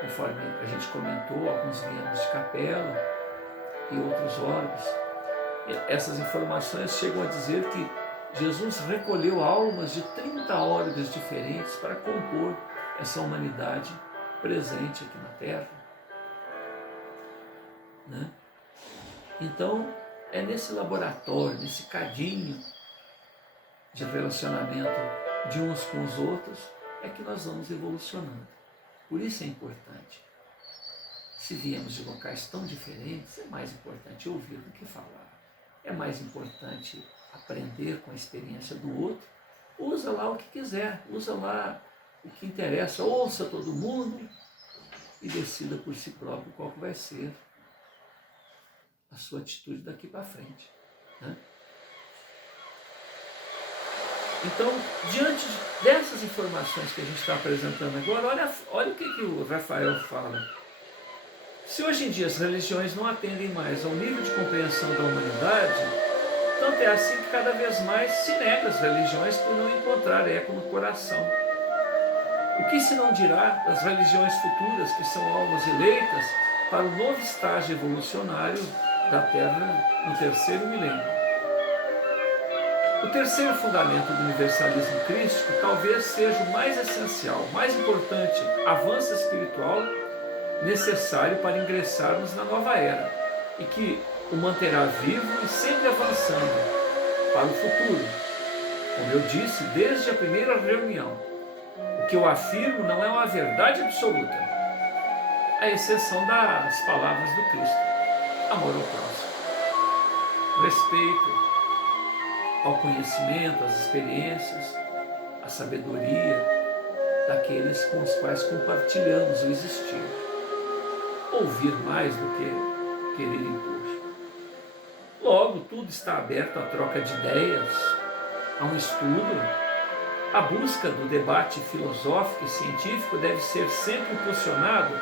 conforme a gente comentou, alguns viemos de capela e outros orbes. Essas informações chegam a dizer que Jesus recolheu almas de 30 orbes diferentes para compor essa humanidade presente aqui na Terra, né? Então, é nesse laboratório, nesse cadinho de relacionamento de uns com os outros, é que nós vamos evolucionando. Por isso é importante. Se viemos de locais tão diferentes, é mais importante ouvir do que falar. É mais importante aprender com a experiência do outro. Usa lá o que quiser, usa lá o que interessa, ouça todo mundo e decida por si próprio qual que vai ser a sua atitude daqui para frente, né? Então, diante dessas informações que a gente está apresentando agora, olha o que o Rafael fala. Se hoje em dia as religiões não atendem mais ao nível de compreensão da humanidade, tanto é assim que cada vez mais se nega as religiões por não encontrar eco no coração. O que se não dirá das religiões futuras, que são almas eleitas para o novo estágio evolucionário da Terra no terceiro milênio? O terceiro fundamento do universalismo crístico talvez seja o mais essencial, o mais importante avanço espiritual necessário para ingressarmos na nova era e que o manterá vivo e sempre avançando para o futuro. Como eu disse desde a primeira reunião, o que eu afirmo não é uma verdade absoluta, à exceção das palavras do Cristo: amor ao próximo, respeito ao conhecimento, às experiências, à sabedoria daqueles com os quais compartilhamos o existir. Ouvir mais do que querer impor. Logo, tudo está aberto à troca de ideias, a um estudo. A busca do debate filosófico e científico deve ser sempre impulsionado,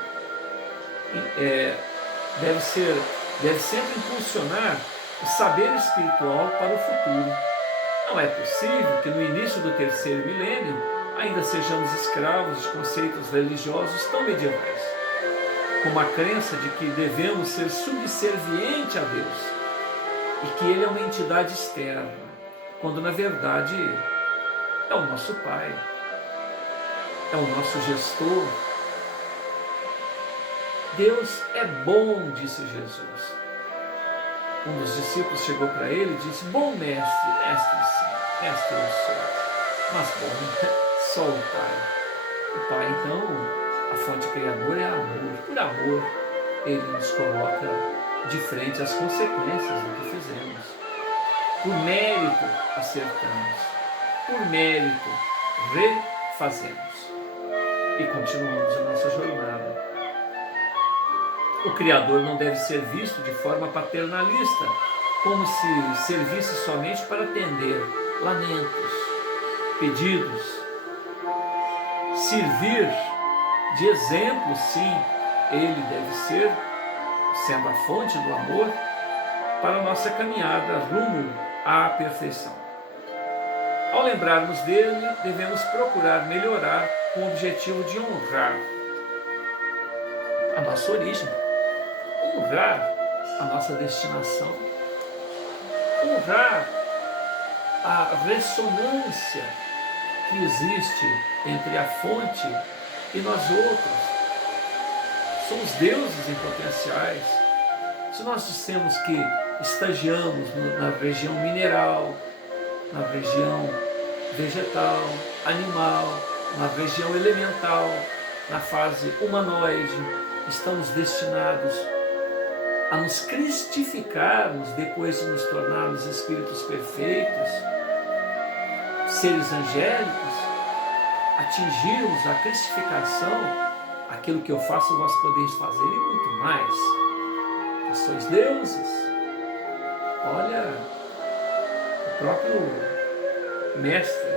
deve sempre impulsionar o saber espiritual para o futuro. Não é possível que no início do terceiro milênio ainda sejamos escravos de conceitos religiosos tão medievais, como a crença de que devemos ser subservientes a Deus e que Ele é uma entidade externa, quando na verdade é o nosso Pai, é o nosso gestor. Deus é bom, disse Jesus. Um dos discípulos chegou para ele e disse: bom mestre, mestre sim, mestre eu sou, mas bom, só o Pai. O Pai, então, a fonte criadora é amor. Por amor, Ele nos coloca de frente às consequências do que fizemos. Por mérito acertamos, por mérito refazemos e continuamos a nossa jornada. O Criador não deve ser visto de forma paternalista, como se servisse somente para atender lamentos, pedidos. Servir de exemplo, sim, ele deve ser, sendo a fonte do amor, para a nossa caminhada rumo à perfeição. Ao lembrarmos dele, devemos procurar melhorar com o objetivo de honrar a nossa origem, honrar a nossa destinação, honrar a ressonância que existe entre a fonte e nós outros. Somos deuses em potenciais. Se nós dissemos que estagiamos na região mineral, na região vegetal, animal, na região elemental, na fase humanoide, estamos destinados a nos cristificarmos depois de nos tornarmos espíritos perfeitos, seres angélicos, atingirmos a cristificação, aquilo que eu faço vós podeis fazer e muito mais. Vós sois deuses. Olha, o próprio mestre,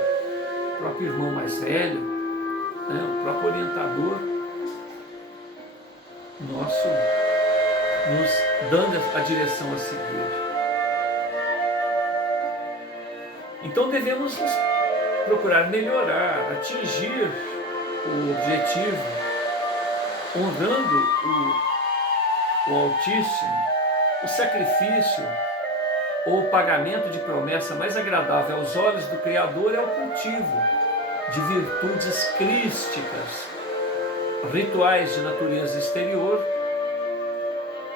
o próprio irmão mais velho, né, o próprio orientador nosso, nos dando a direção a seguir. Então devemos procurar melhorar, atingir o objetivo, honrando o Altíssimo. O sacrifício ou o pagamento de promessa mais agradável aos olhos do Criador é o cultivo de virtudes crísticas. Rituais de natureza exterior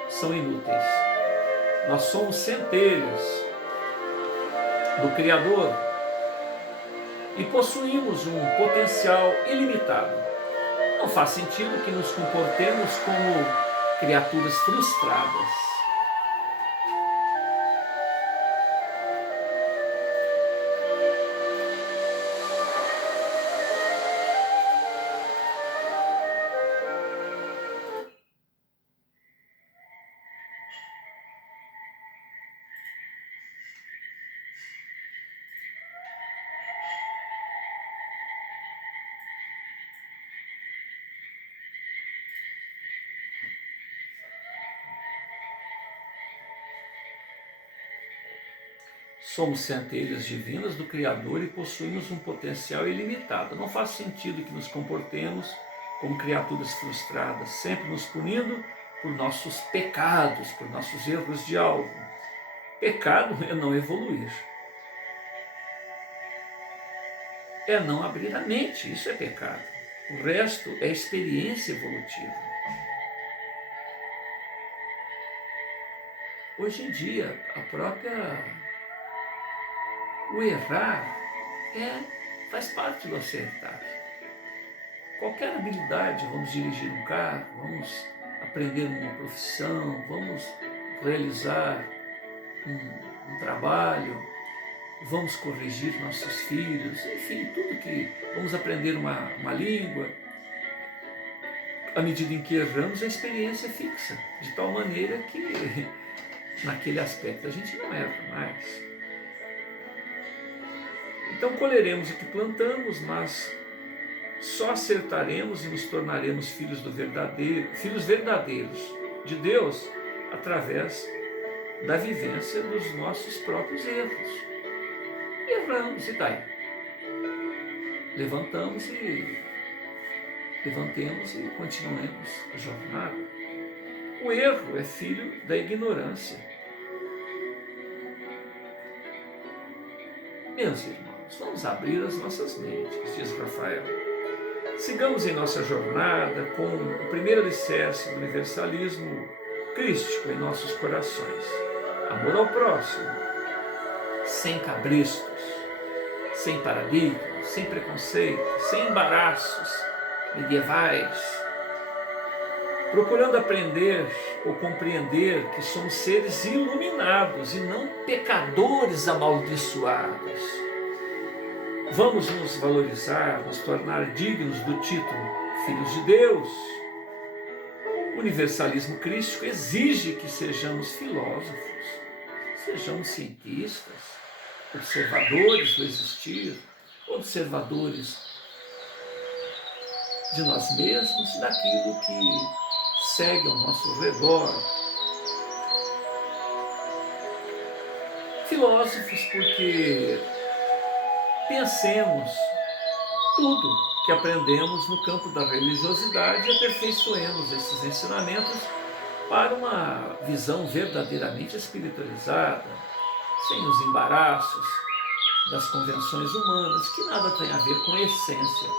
são inúteis. Nós somos centelhas do Criador e possuímos um potencial ilimitado. Não faz sentido que nos comportemos como criaturas frustradas. Somos centelhas divinas do Criador e possuímos um potencial ilimitado. Não faz sentido que nos comportemos como criaturas frustradas, sempre nos punindo por nossos pecados, por nossos erros de alvo. Pecado é não evoluir. É não abrir a mente, isso é pecado. O resto é experiência evolutiva. Hoje em dia, o errar faz parte do acertar. Qualquer habilidade, vamos dirigir um carro, vamos aprender uma profissão, vamos realizar um trabalho, vamos corrigir nossos filhos, enfim, tudo que vamos aprender uma língua. À medida em que erramos, a experiência é fixa, de tal maneira que naquele aspecto a gente não erra mais. Então colheremos o que plantamos, mas só acertaremos e nos tornaremos filhos verdadeiros de Deus através da vivência dos nossos próprios erros. Erramos, e daí? Levantemos e continuemos a jornada. O erro é filho da ignorância. Meus irmãos, vamos abrir as nossas mentes, diz Rafael. Sigamos em nossa jornada com o primeiro alicerce do universalismo crístico em nossos corações. Amor ao próximo, sem cabrestos, sem paradigmas, sem preconceitos, sem embaraços medievais. procurando aprender ou compreender que somos seres iluminados e não pecadores amaldiçoados. Vamos nos valorizar, nos tornar dignos do título Filhos de Deus. O universalismo crístico exige que sejamos filósofos, sejamos cientistas, observadores do existir, observadores de nós mesmos e daquilo que segue ao nosso redor. Filósofos porque pensemos tudo que aprendemos no campo da religiosidade e aperfeiçoemos esses ensinamentos para uma visão verdadeiramente espiritualizada, sem os embaraços das convenções humanas, que nada tem a ver com a essência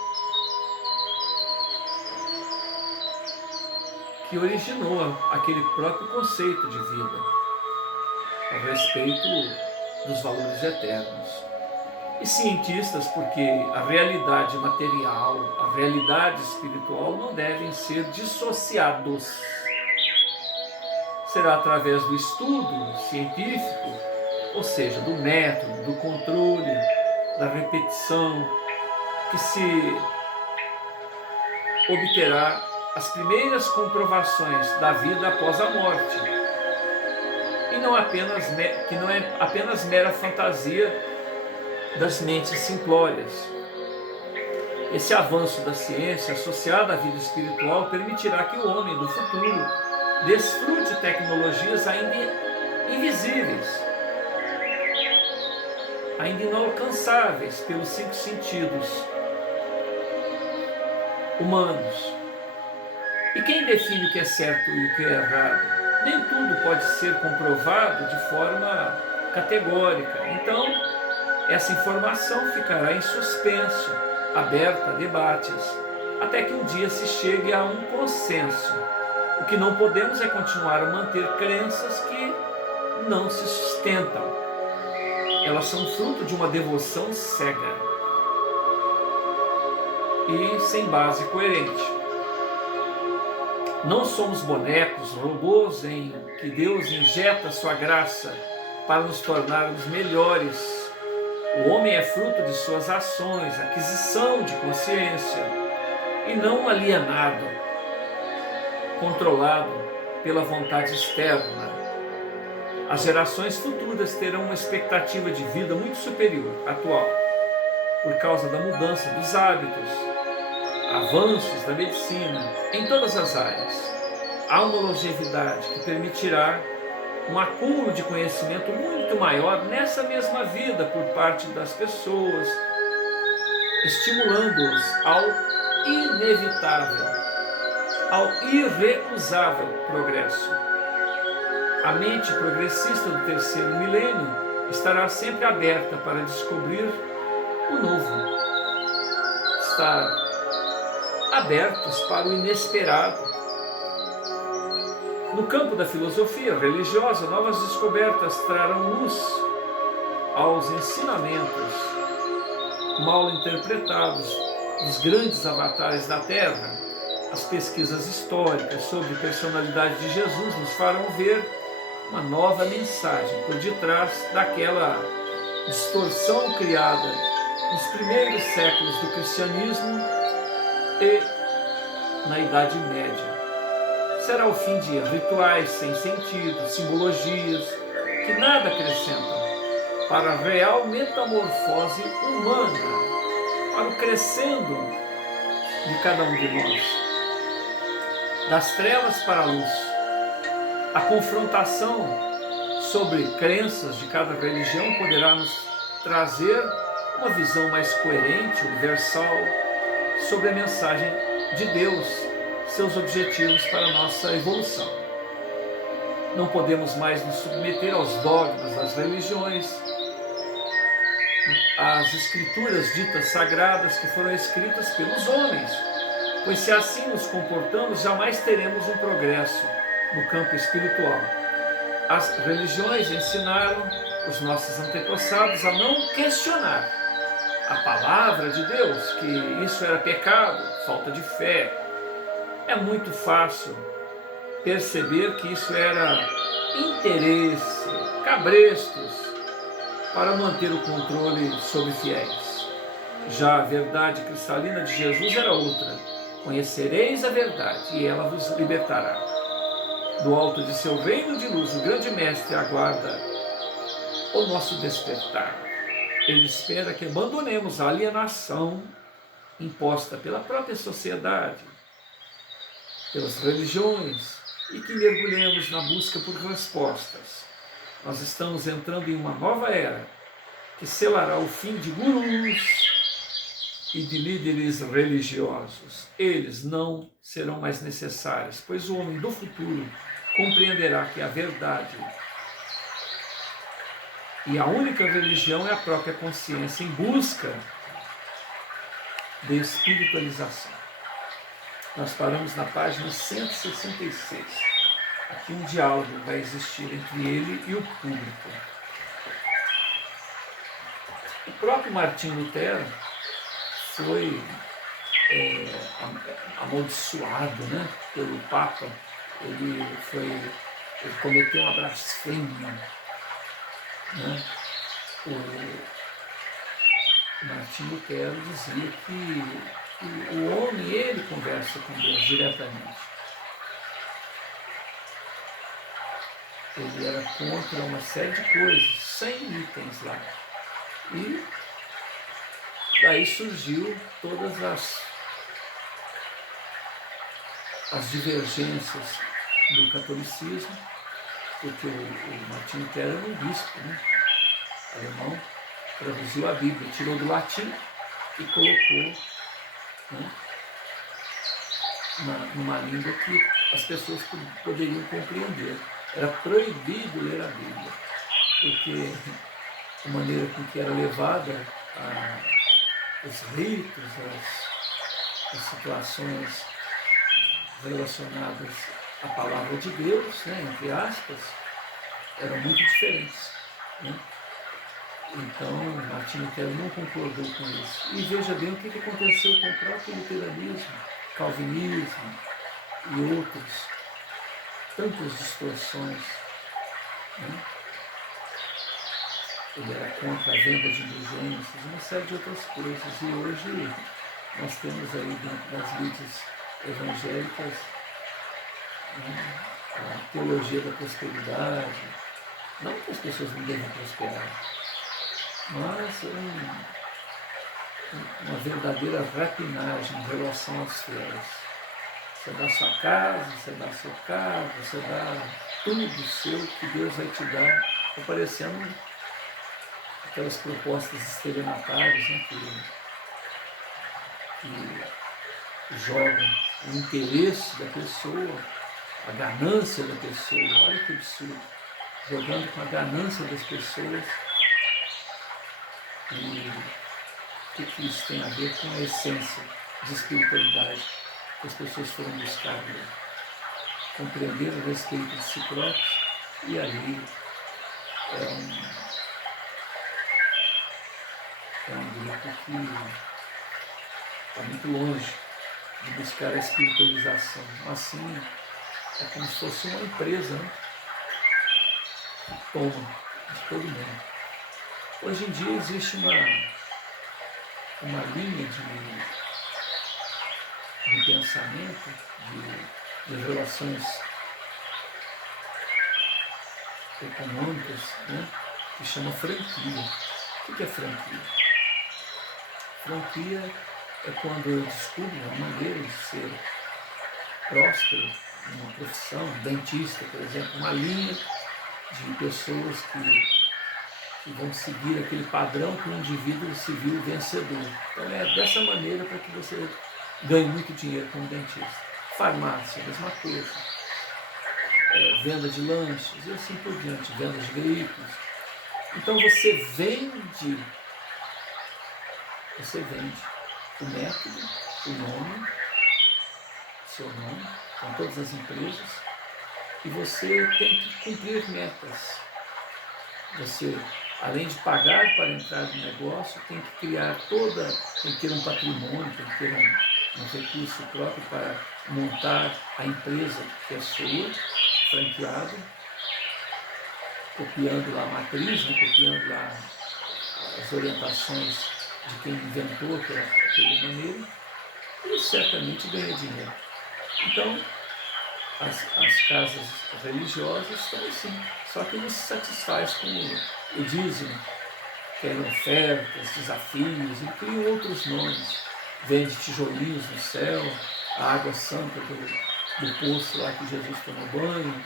que originou aquele próprio conceito de vida, a respeito dos valores eternos. E cientistas, porque a realidade material, a realidade espiritual não devem ser dissociados. Será através do estudo científico, ou seja, do método, do controle, da repetição, que se obterá as primeiras comprovações da vida após a morte. E que não é apenas mera fantasia das mentes simplórias. Esse avanço da ciência associado à vida espiritual permitirá que o homem do futuro desfrute tecnologias ainda invisíveis, ainda inalcançáveis pelos 5 sentidos humanos. E quem define o que é certo e o que é errado? Nem tudo pode ser comprovado de forma categórica. Então, essa informação ficará em suspenso, aberta a debates, até que um dia se chegue a um consenso. O que não podemos é continuar a manter crenças que não se sustentam. Elas são fruto de uma devoção cega e sem base coerente. Não somos bonecos, robôs em que Deus injeta sua graça para nos tornarmos melhores. O homem é fruto de suas ações, aquisição de consciência, e não alienado, controlado pela vontade externa. As gerações futuras terão uma expectativa de vida muito superior à atual, por causa da mudança dos hábitos, avanços da medicina em todas as áreas. Há uma longevidade que permitirá um acúmulo de conhecimento muito maior nessa mesma vida por parte das pessoas, estimulando-os ao inevitável, ao irrecusável progresso. A mente progressista do terceiro milênio estará sempre aberta para descobrir o novo, estar abertos para o inesperado. No campo da filosofia religiosa, novas descobertas trarão luz aos ensinamentos mal interpretados dos grandes avatares da Terra. As pesquisas históricas sobre a personalidade de Jesus nos farão ver uma nova mensagem por detrás daquela distorção criada nos primeiros séculos do cristianismo e na Idade Média. Será o fim de rituais sem sentido, simbologias que nada acrescentam para a real metamorfose humana, para o crescendo de cada um de nós, das trevas para a luz. A confrontação sobre crenças de cada religião poderá nos trazer uma visão mais coerente, universal, sobre a mensagem de Deus, seus objetivos para a nossa evolução. Não podemos mais nos submeter aos dogmas das religiões, às escrituras ditas sagradas que foram escritas pelos homens, pois se assim nos comportamos, jamais teremos um progresso no campo espiritual. As religiões ensinaram os nossos antepassados a não questionar a palavra de Deus, que isso era pecado, falta de fé. É muito fácil perceber que isso era interesse, cabrestos, para manter o controle sobre fiéis. Já a verdade cristalina de Jesus era outra. Conhecereis a verdade e ela vos libertará. Do alto de seu reino de luz, o grande mestre aguarda o nosso despertar. Ele espera que abandonemos a alienação imposta pela própria sociedade, pelas religiões, e que mergulhemos na busca por respostas. Nós estamos entrando em uma nova era, que selará o fim de gurus e de líderes religiosos. Eles não serão mais necessários, pois o homem do futuro compreenderá que a verdade e a única religião é a própria consciência em busca de espiritualização. Nós paramos na página 166. Aqui um diálogo vai existir entre ele e o público. O próprio Martim Lutero foi amaldiçoado, né, pelo Papa. Ele cometeu uma blasfêmia, né? O Martim Lutero dizia que o homem, ele conversa com Deus diretamente. Ele era contra uma série de coisas, 100 itens lá. E daí surgiu todas as divergências do catolicismo, porque o Martim Lutero era um bispo, né, alemão, traduziu a Bíblia, tirou do latim e colocou, né, numa língua que as pessoas poderiam compreender. Era proibido ler a Bíblia, porque a maneira com que era levada os ritos, as situações relacionadas à palavra de Deus, né, entre aspas, eram muito diferentes, né? Então, Martim Lutero não concordou com isso. E veja bem o que aconteceu com o próprio luteranismo, calvinismo e outros, tantas distorções, né? Ele era contra a venda de indulgências, uma série de outras coisas. E hoje nós temos aí dentro das mídias evangélicas, né, a teologia da prosperidade. Não que as pessoas não devem prosperar, mas uma verdadeira rapinagem em relação aos fiéis. Você dá sua casa, você dá seu carro, você dá tudo seu que Deus vai te dar, aparecendo aquelas propostas estelionatárias, né, que jogam o interesse da pessoa, a ganância da pessoa. Olha que absurdo, jogando com a ganância das pessoas. E o que isso tem a ver com a essência de espiritualidade que as pessoas foram buscar, compreender a respeito de si próprios, e ali é um grupo que está muito longe de buscar a espiritualização. Assim, é como se fosse uma empresa, né, que toma de todo mundo. Hoje em dia existe uma linha de pensamento, de relações econômicas, né, que chama franquia. O que é franquia? Franquia é quando eu descubro uma maneira de ser próspero, uma profissão, dentista, por exemplo, uma linha de pessoas que vão seguir aquele padrão que o indivíduo se viu vencedor. Então é dessa maneira para que você ganhe muito dinheiro como dentista. Farmácia, mesma coisa. Venda de lanches e assim por diante, venda de veículos. Então você vende o método, o nome, seu nome, com todas as empresas, e você tem que cumprir metas. Você, além de pagar para entrar no negócio, tem que criar tem que ter um patrimônio, tem que ter um recurso próprio para montar a empresa que é sua, franqueado, copiando lá a matriz, né, copiando lá as orientações de quem inventou aquela maneira, e certamente ganha dinheiro. Então, as casas religiosas estão assim, só que não se satisfaz com o dízimo, querem ofertas, desafios, e criam outros nomes. Vende tijolinhos no céu, a água santa do poço lá que Jesus tomou banho,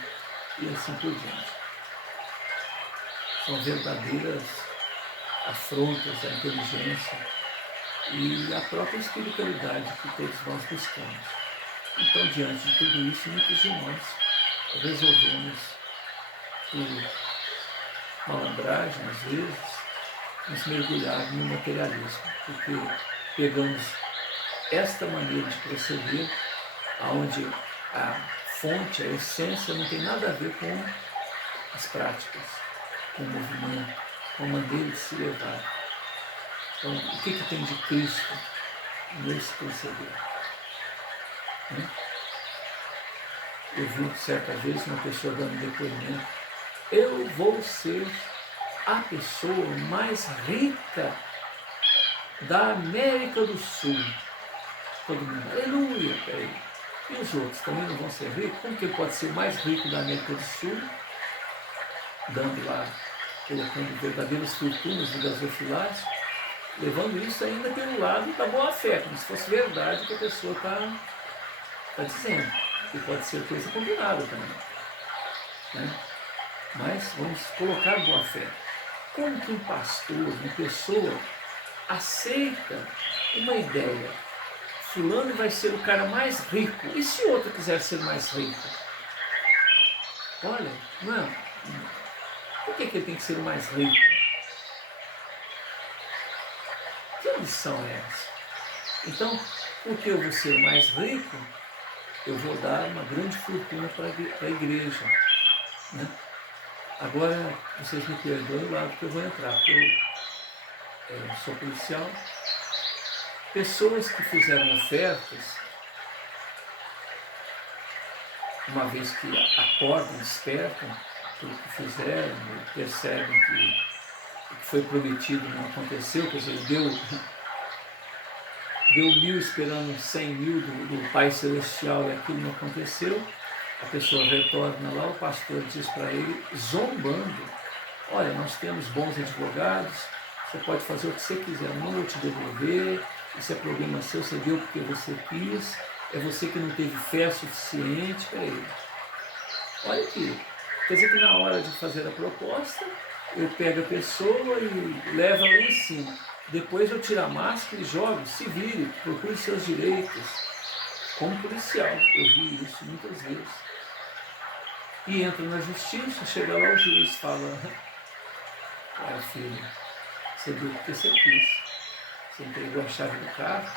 e assim por diante. São verdadeiras afrontas à inteligência e à própria espiritualidade que todos nós buscamos. Então, diante de tudo isso, muitos de nós resolvemos, por malandragem, às vezes, nos mergulhar no materialismo, porque pegamos esta maneira de proceder, onde a fonte, a essência, não tem nada a ver com as práticas, com o movimento, com a maneira de se levar. Então, o que tem de Cristo nesse proceder? Eu vi certa vez uma pessoa dando depoimento: eu vou ser a pessoa mais rica da América do Sul. Todo mundo, aleluia, peraí. E os outros também não vão ser ricos? Como que ele pode ser o mais rico da América do Sul? Dando lá, colocando verdadeiras fortunas de gasofilácio, levando isso ainda pelo lado da boa-fé, como se fosse verdade que a pessoa está dizendo. E pode ser coisa combinada também. Né? Mas vamos colocar boa-fé. Como que um pastor, uma pessoa, aceita uma ideia? Fulano vai ser o cara mais rico. E se o outro quiser ser mais rico? Olha, não. Por que ele tem que ser o mais rico? Que lição é essa? Então, porque eu vou ser o mais rico, eu vou dar uma grande fortuna para a igreja. Né? Agora, vocês me perdoem o lado que eu vou entrar, porque eu sou policial. Pessoas que fizeram ofertas, uma vez que acordam, despertam pelo que fizeram, percebem que o que foi prometido não aconteceu, quer dizer, deu 1.000 esperando 100.000 do Pai Celestial e aquilo não aconteceu, a pessoa retorna lá, o pastor diz para ele, zombando: olha, nós temos bons advogados, você pode fazer o que você quiser, não vou te devolver, isso é problema seu, você deu porque você quis, é você que não teve fé suficiente para ele. Olha aqui, quer dizer que na hora de fazer a proposta, eu pego a pessoa e levo ela em cima. Depois eu tiro a máscara e jogo, se vire, procure seus direitos. Como policial, eu vi isso muitas vezes. E entra na justiça, chega lá o juiz fala: filho, você deu porque você quis. Você entregou a chave do carro.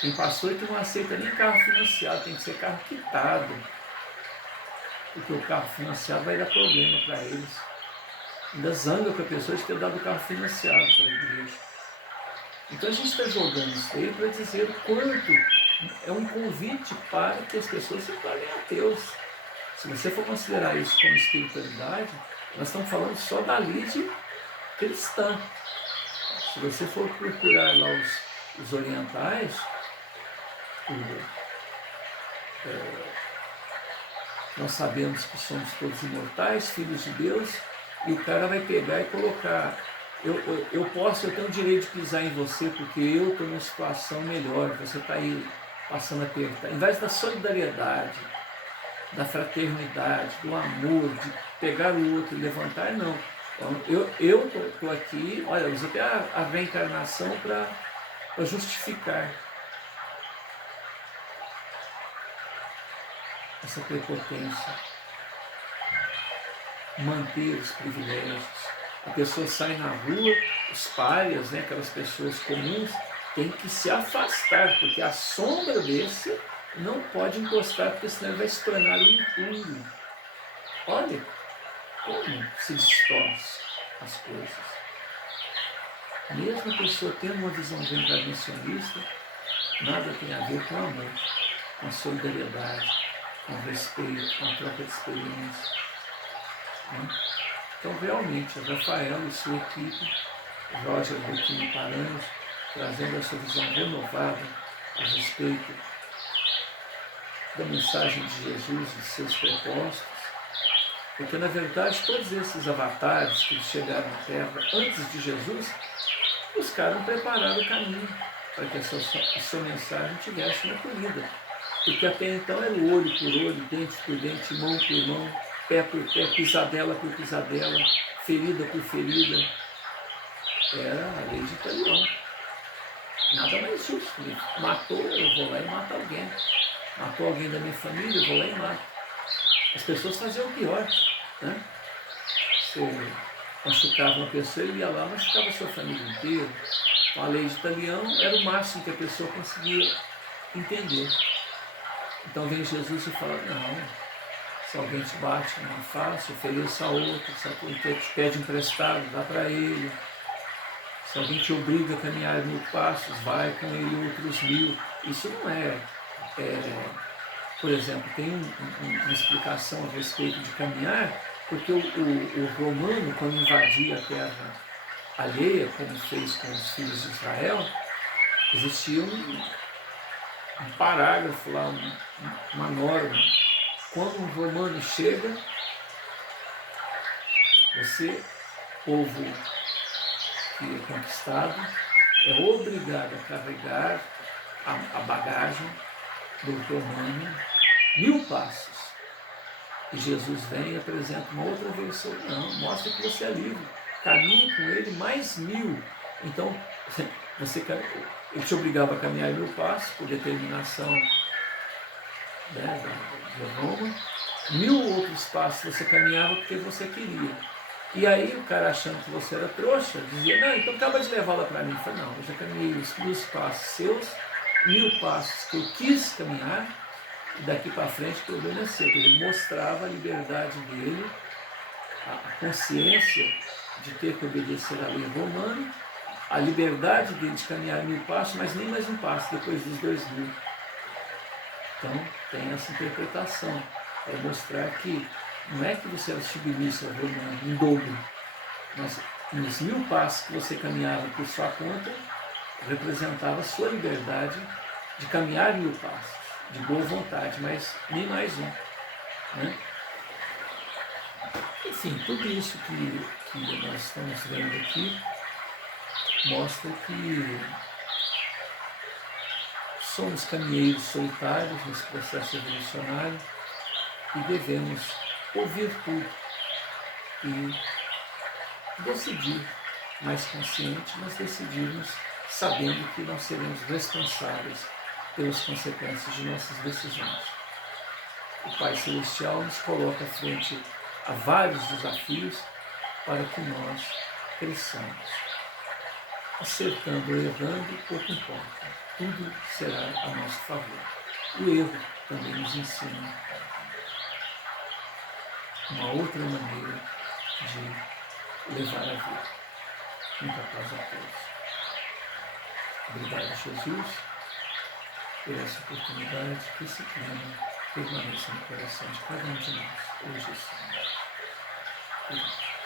Tem pastor que não aceita nem carro financiado, tem que ser carro quitado. Porque o carro financiado vai dar problema para eles. Ainda zanga com a pessoa de ter dado o carro financiado para a igreja. Então a gente está jogando isso aí para dizer o quanto é um convite para que as pessoas se tornem ateus. Se você for considerar isso como espiritualidade, nós estamos falando só da lide cristã. Se você for procurar lá os orientais, nós sabemos que somos todos imortais, filhos de Deus, e o cara vai pegar e colocar: eu tenho o direito de pisar em você porque eu estou numa situação melhor, você está aí passando a apertar. Em vez da solidariedade, da fraternidade, do amor, de pegar o outro e levantar, não. Eu estou aqui, olha, usa até a reencarnação para justificar essa prepotência, manter os privilégios. A pessoa sai na rua, os párias, né, aquelas pessoas comuns, tem que se afastar, porque a sombra desse não pode encostar, porque senão ele vai se tornar um impuro. Olha como se distorce as coisas. Mesmo a pessoa tendo uma visão reencarnacionista, nada tem a ver com o amor, com a solidariedade, com o respeito, com a troca de experiência. Né? Então, realmente, Rafael e sua equipe, Roger Bottini Paranhos, trazendo essa visão renovada a respeito da mensagem de Jesus e seus propósitos, porque, na verdade, todos esses avatares que chegaram à Terra antes de Jesus buscaram preparar o caminho para que a sua mensagem tivesse uma corrida. Porque até então era olho por olho, dente por dente, mão por mão, pé por pé, pisadela por pisadela, ferida por ferida. Era a lei de Italião. Nada mais justo. Matou, eu vou lá e mato alguém. Matou alguém da minha família, eu vou lá e mato. As pessoas faziam o pior. Né? Você machucava uma pessoa, ele ia lá e machucava a sua família inteira. Então, a lei de Italião era o máximo que a pessoa conseguia entender. Então vem Jesus e fala, não, se alguém te bate numa face, ofereça a outra, se alguém te pede emprestado, dá para ele. Se alguém te obriga a caminhar 1000 passos, vai com ele outros 1000. Isso não por exemplo, tem uma explicação a respeito de caminhar, porque o romano, quando invadia a terra alheia, como fez com os filhos de Israel, existia um parágrafo lá, uma norma. Quando um romano chega, você, povo que é conquistado, é obrigado a carregar a bagagem do romano 1000 passos. E Jesus vem e apresenta uma outra versão. Não, mostra que você é livre. Caminhe com ele mais 1000. Então, ele te obrigava a caminhar 1000 passos por determinação, né, de Roma. 1000 outros passos você caminhava porque você queria. E aí o cara, achando que você era trouxa, dizia, não, então acaba de levá-la para mim. Eu falei, não, eu já caminhei os 1000 passos seus, 1000 passos que eu quis caminhar, e daqui para frente o problema é seu. Ele mostrava a liberdade dele, a consciência de ter que obedecer à lei romana, a liberdade dele de caminhar 1000 passos, mas nem mais um passo depois dos 2000. Então tem essa interpretação, para mostrar que não é que você era submisso ao romano em dobro, mas nos 1000 passos que você caminhava por sua conta, representava a sua liberdade de caminhar 1000 passos, de boa vontade, mas nem mais um. Né? Enfim, tudo isso que nós estamos vendo aqui mostra que somos caminheiros solitários nesse processo evolucionário e devemos ouvir tudo e decidir mais consciente, mas decidirmos sabendo que nós seremos responsáveis pelas consequências de nossas decisões. O Pai Celestial nos coloca à frente a vários desafios para que nós cresçamos. Acertando ou errando, pouco importa. Tudo será a nosso favor. O erro também nos ensina uma outra maneira de levar a vida. Muita paz a todos. Obrigado, Jesus, por essa oportunidade, que esse clima permaneça no coração de cada um de nós, hoje e sempre. Obrigado.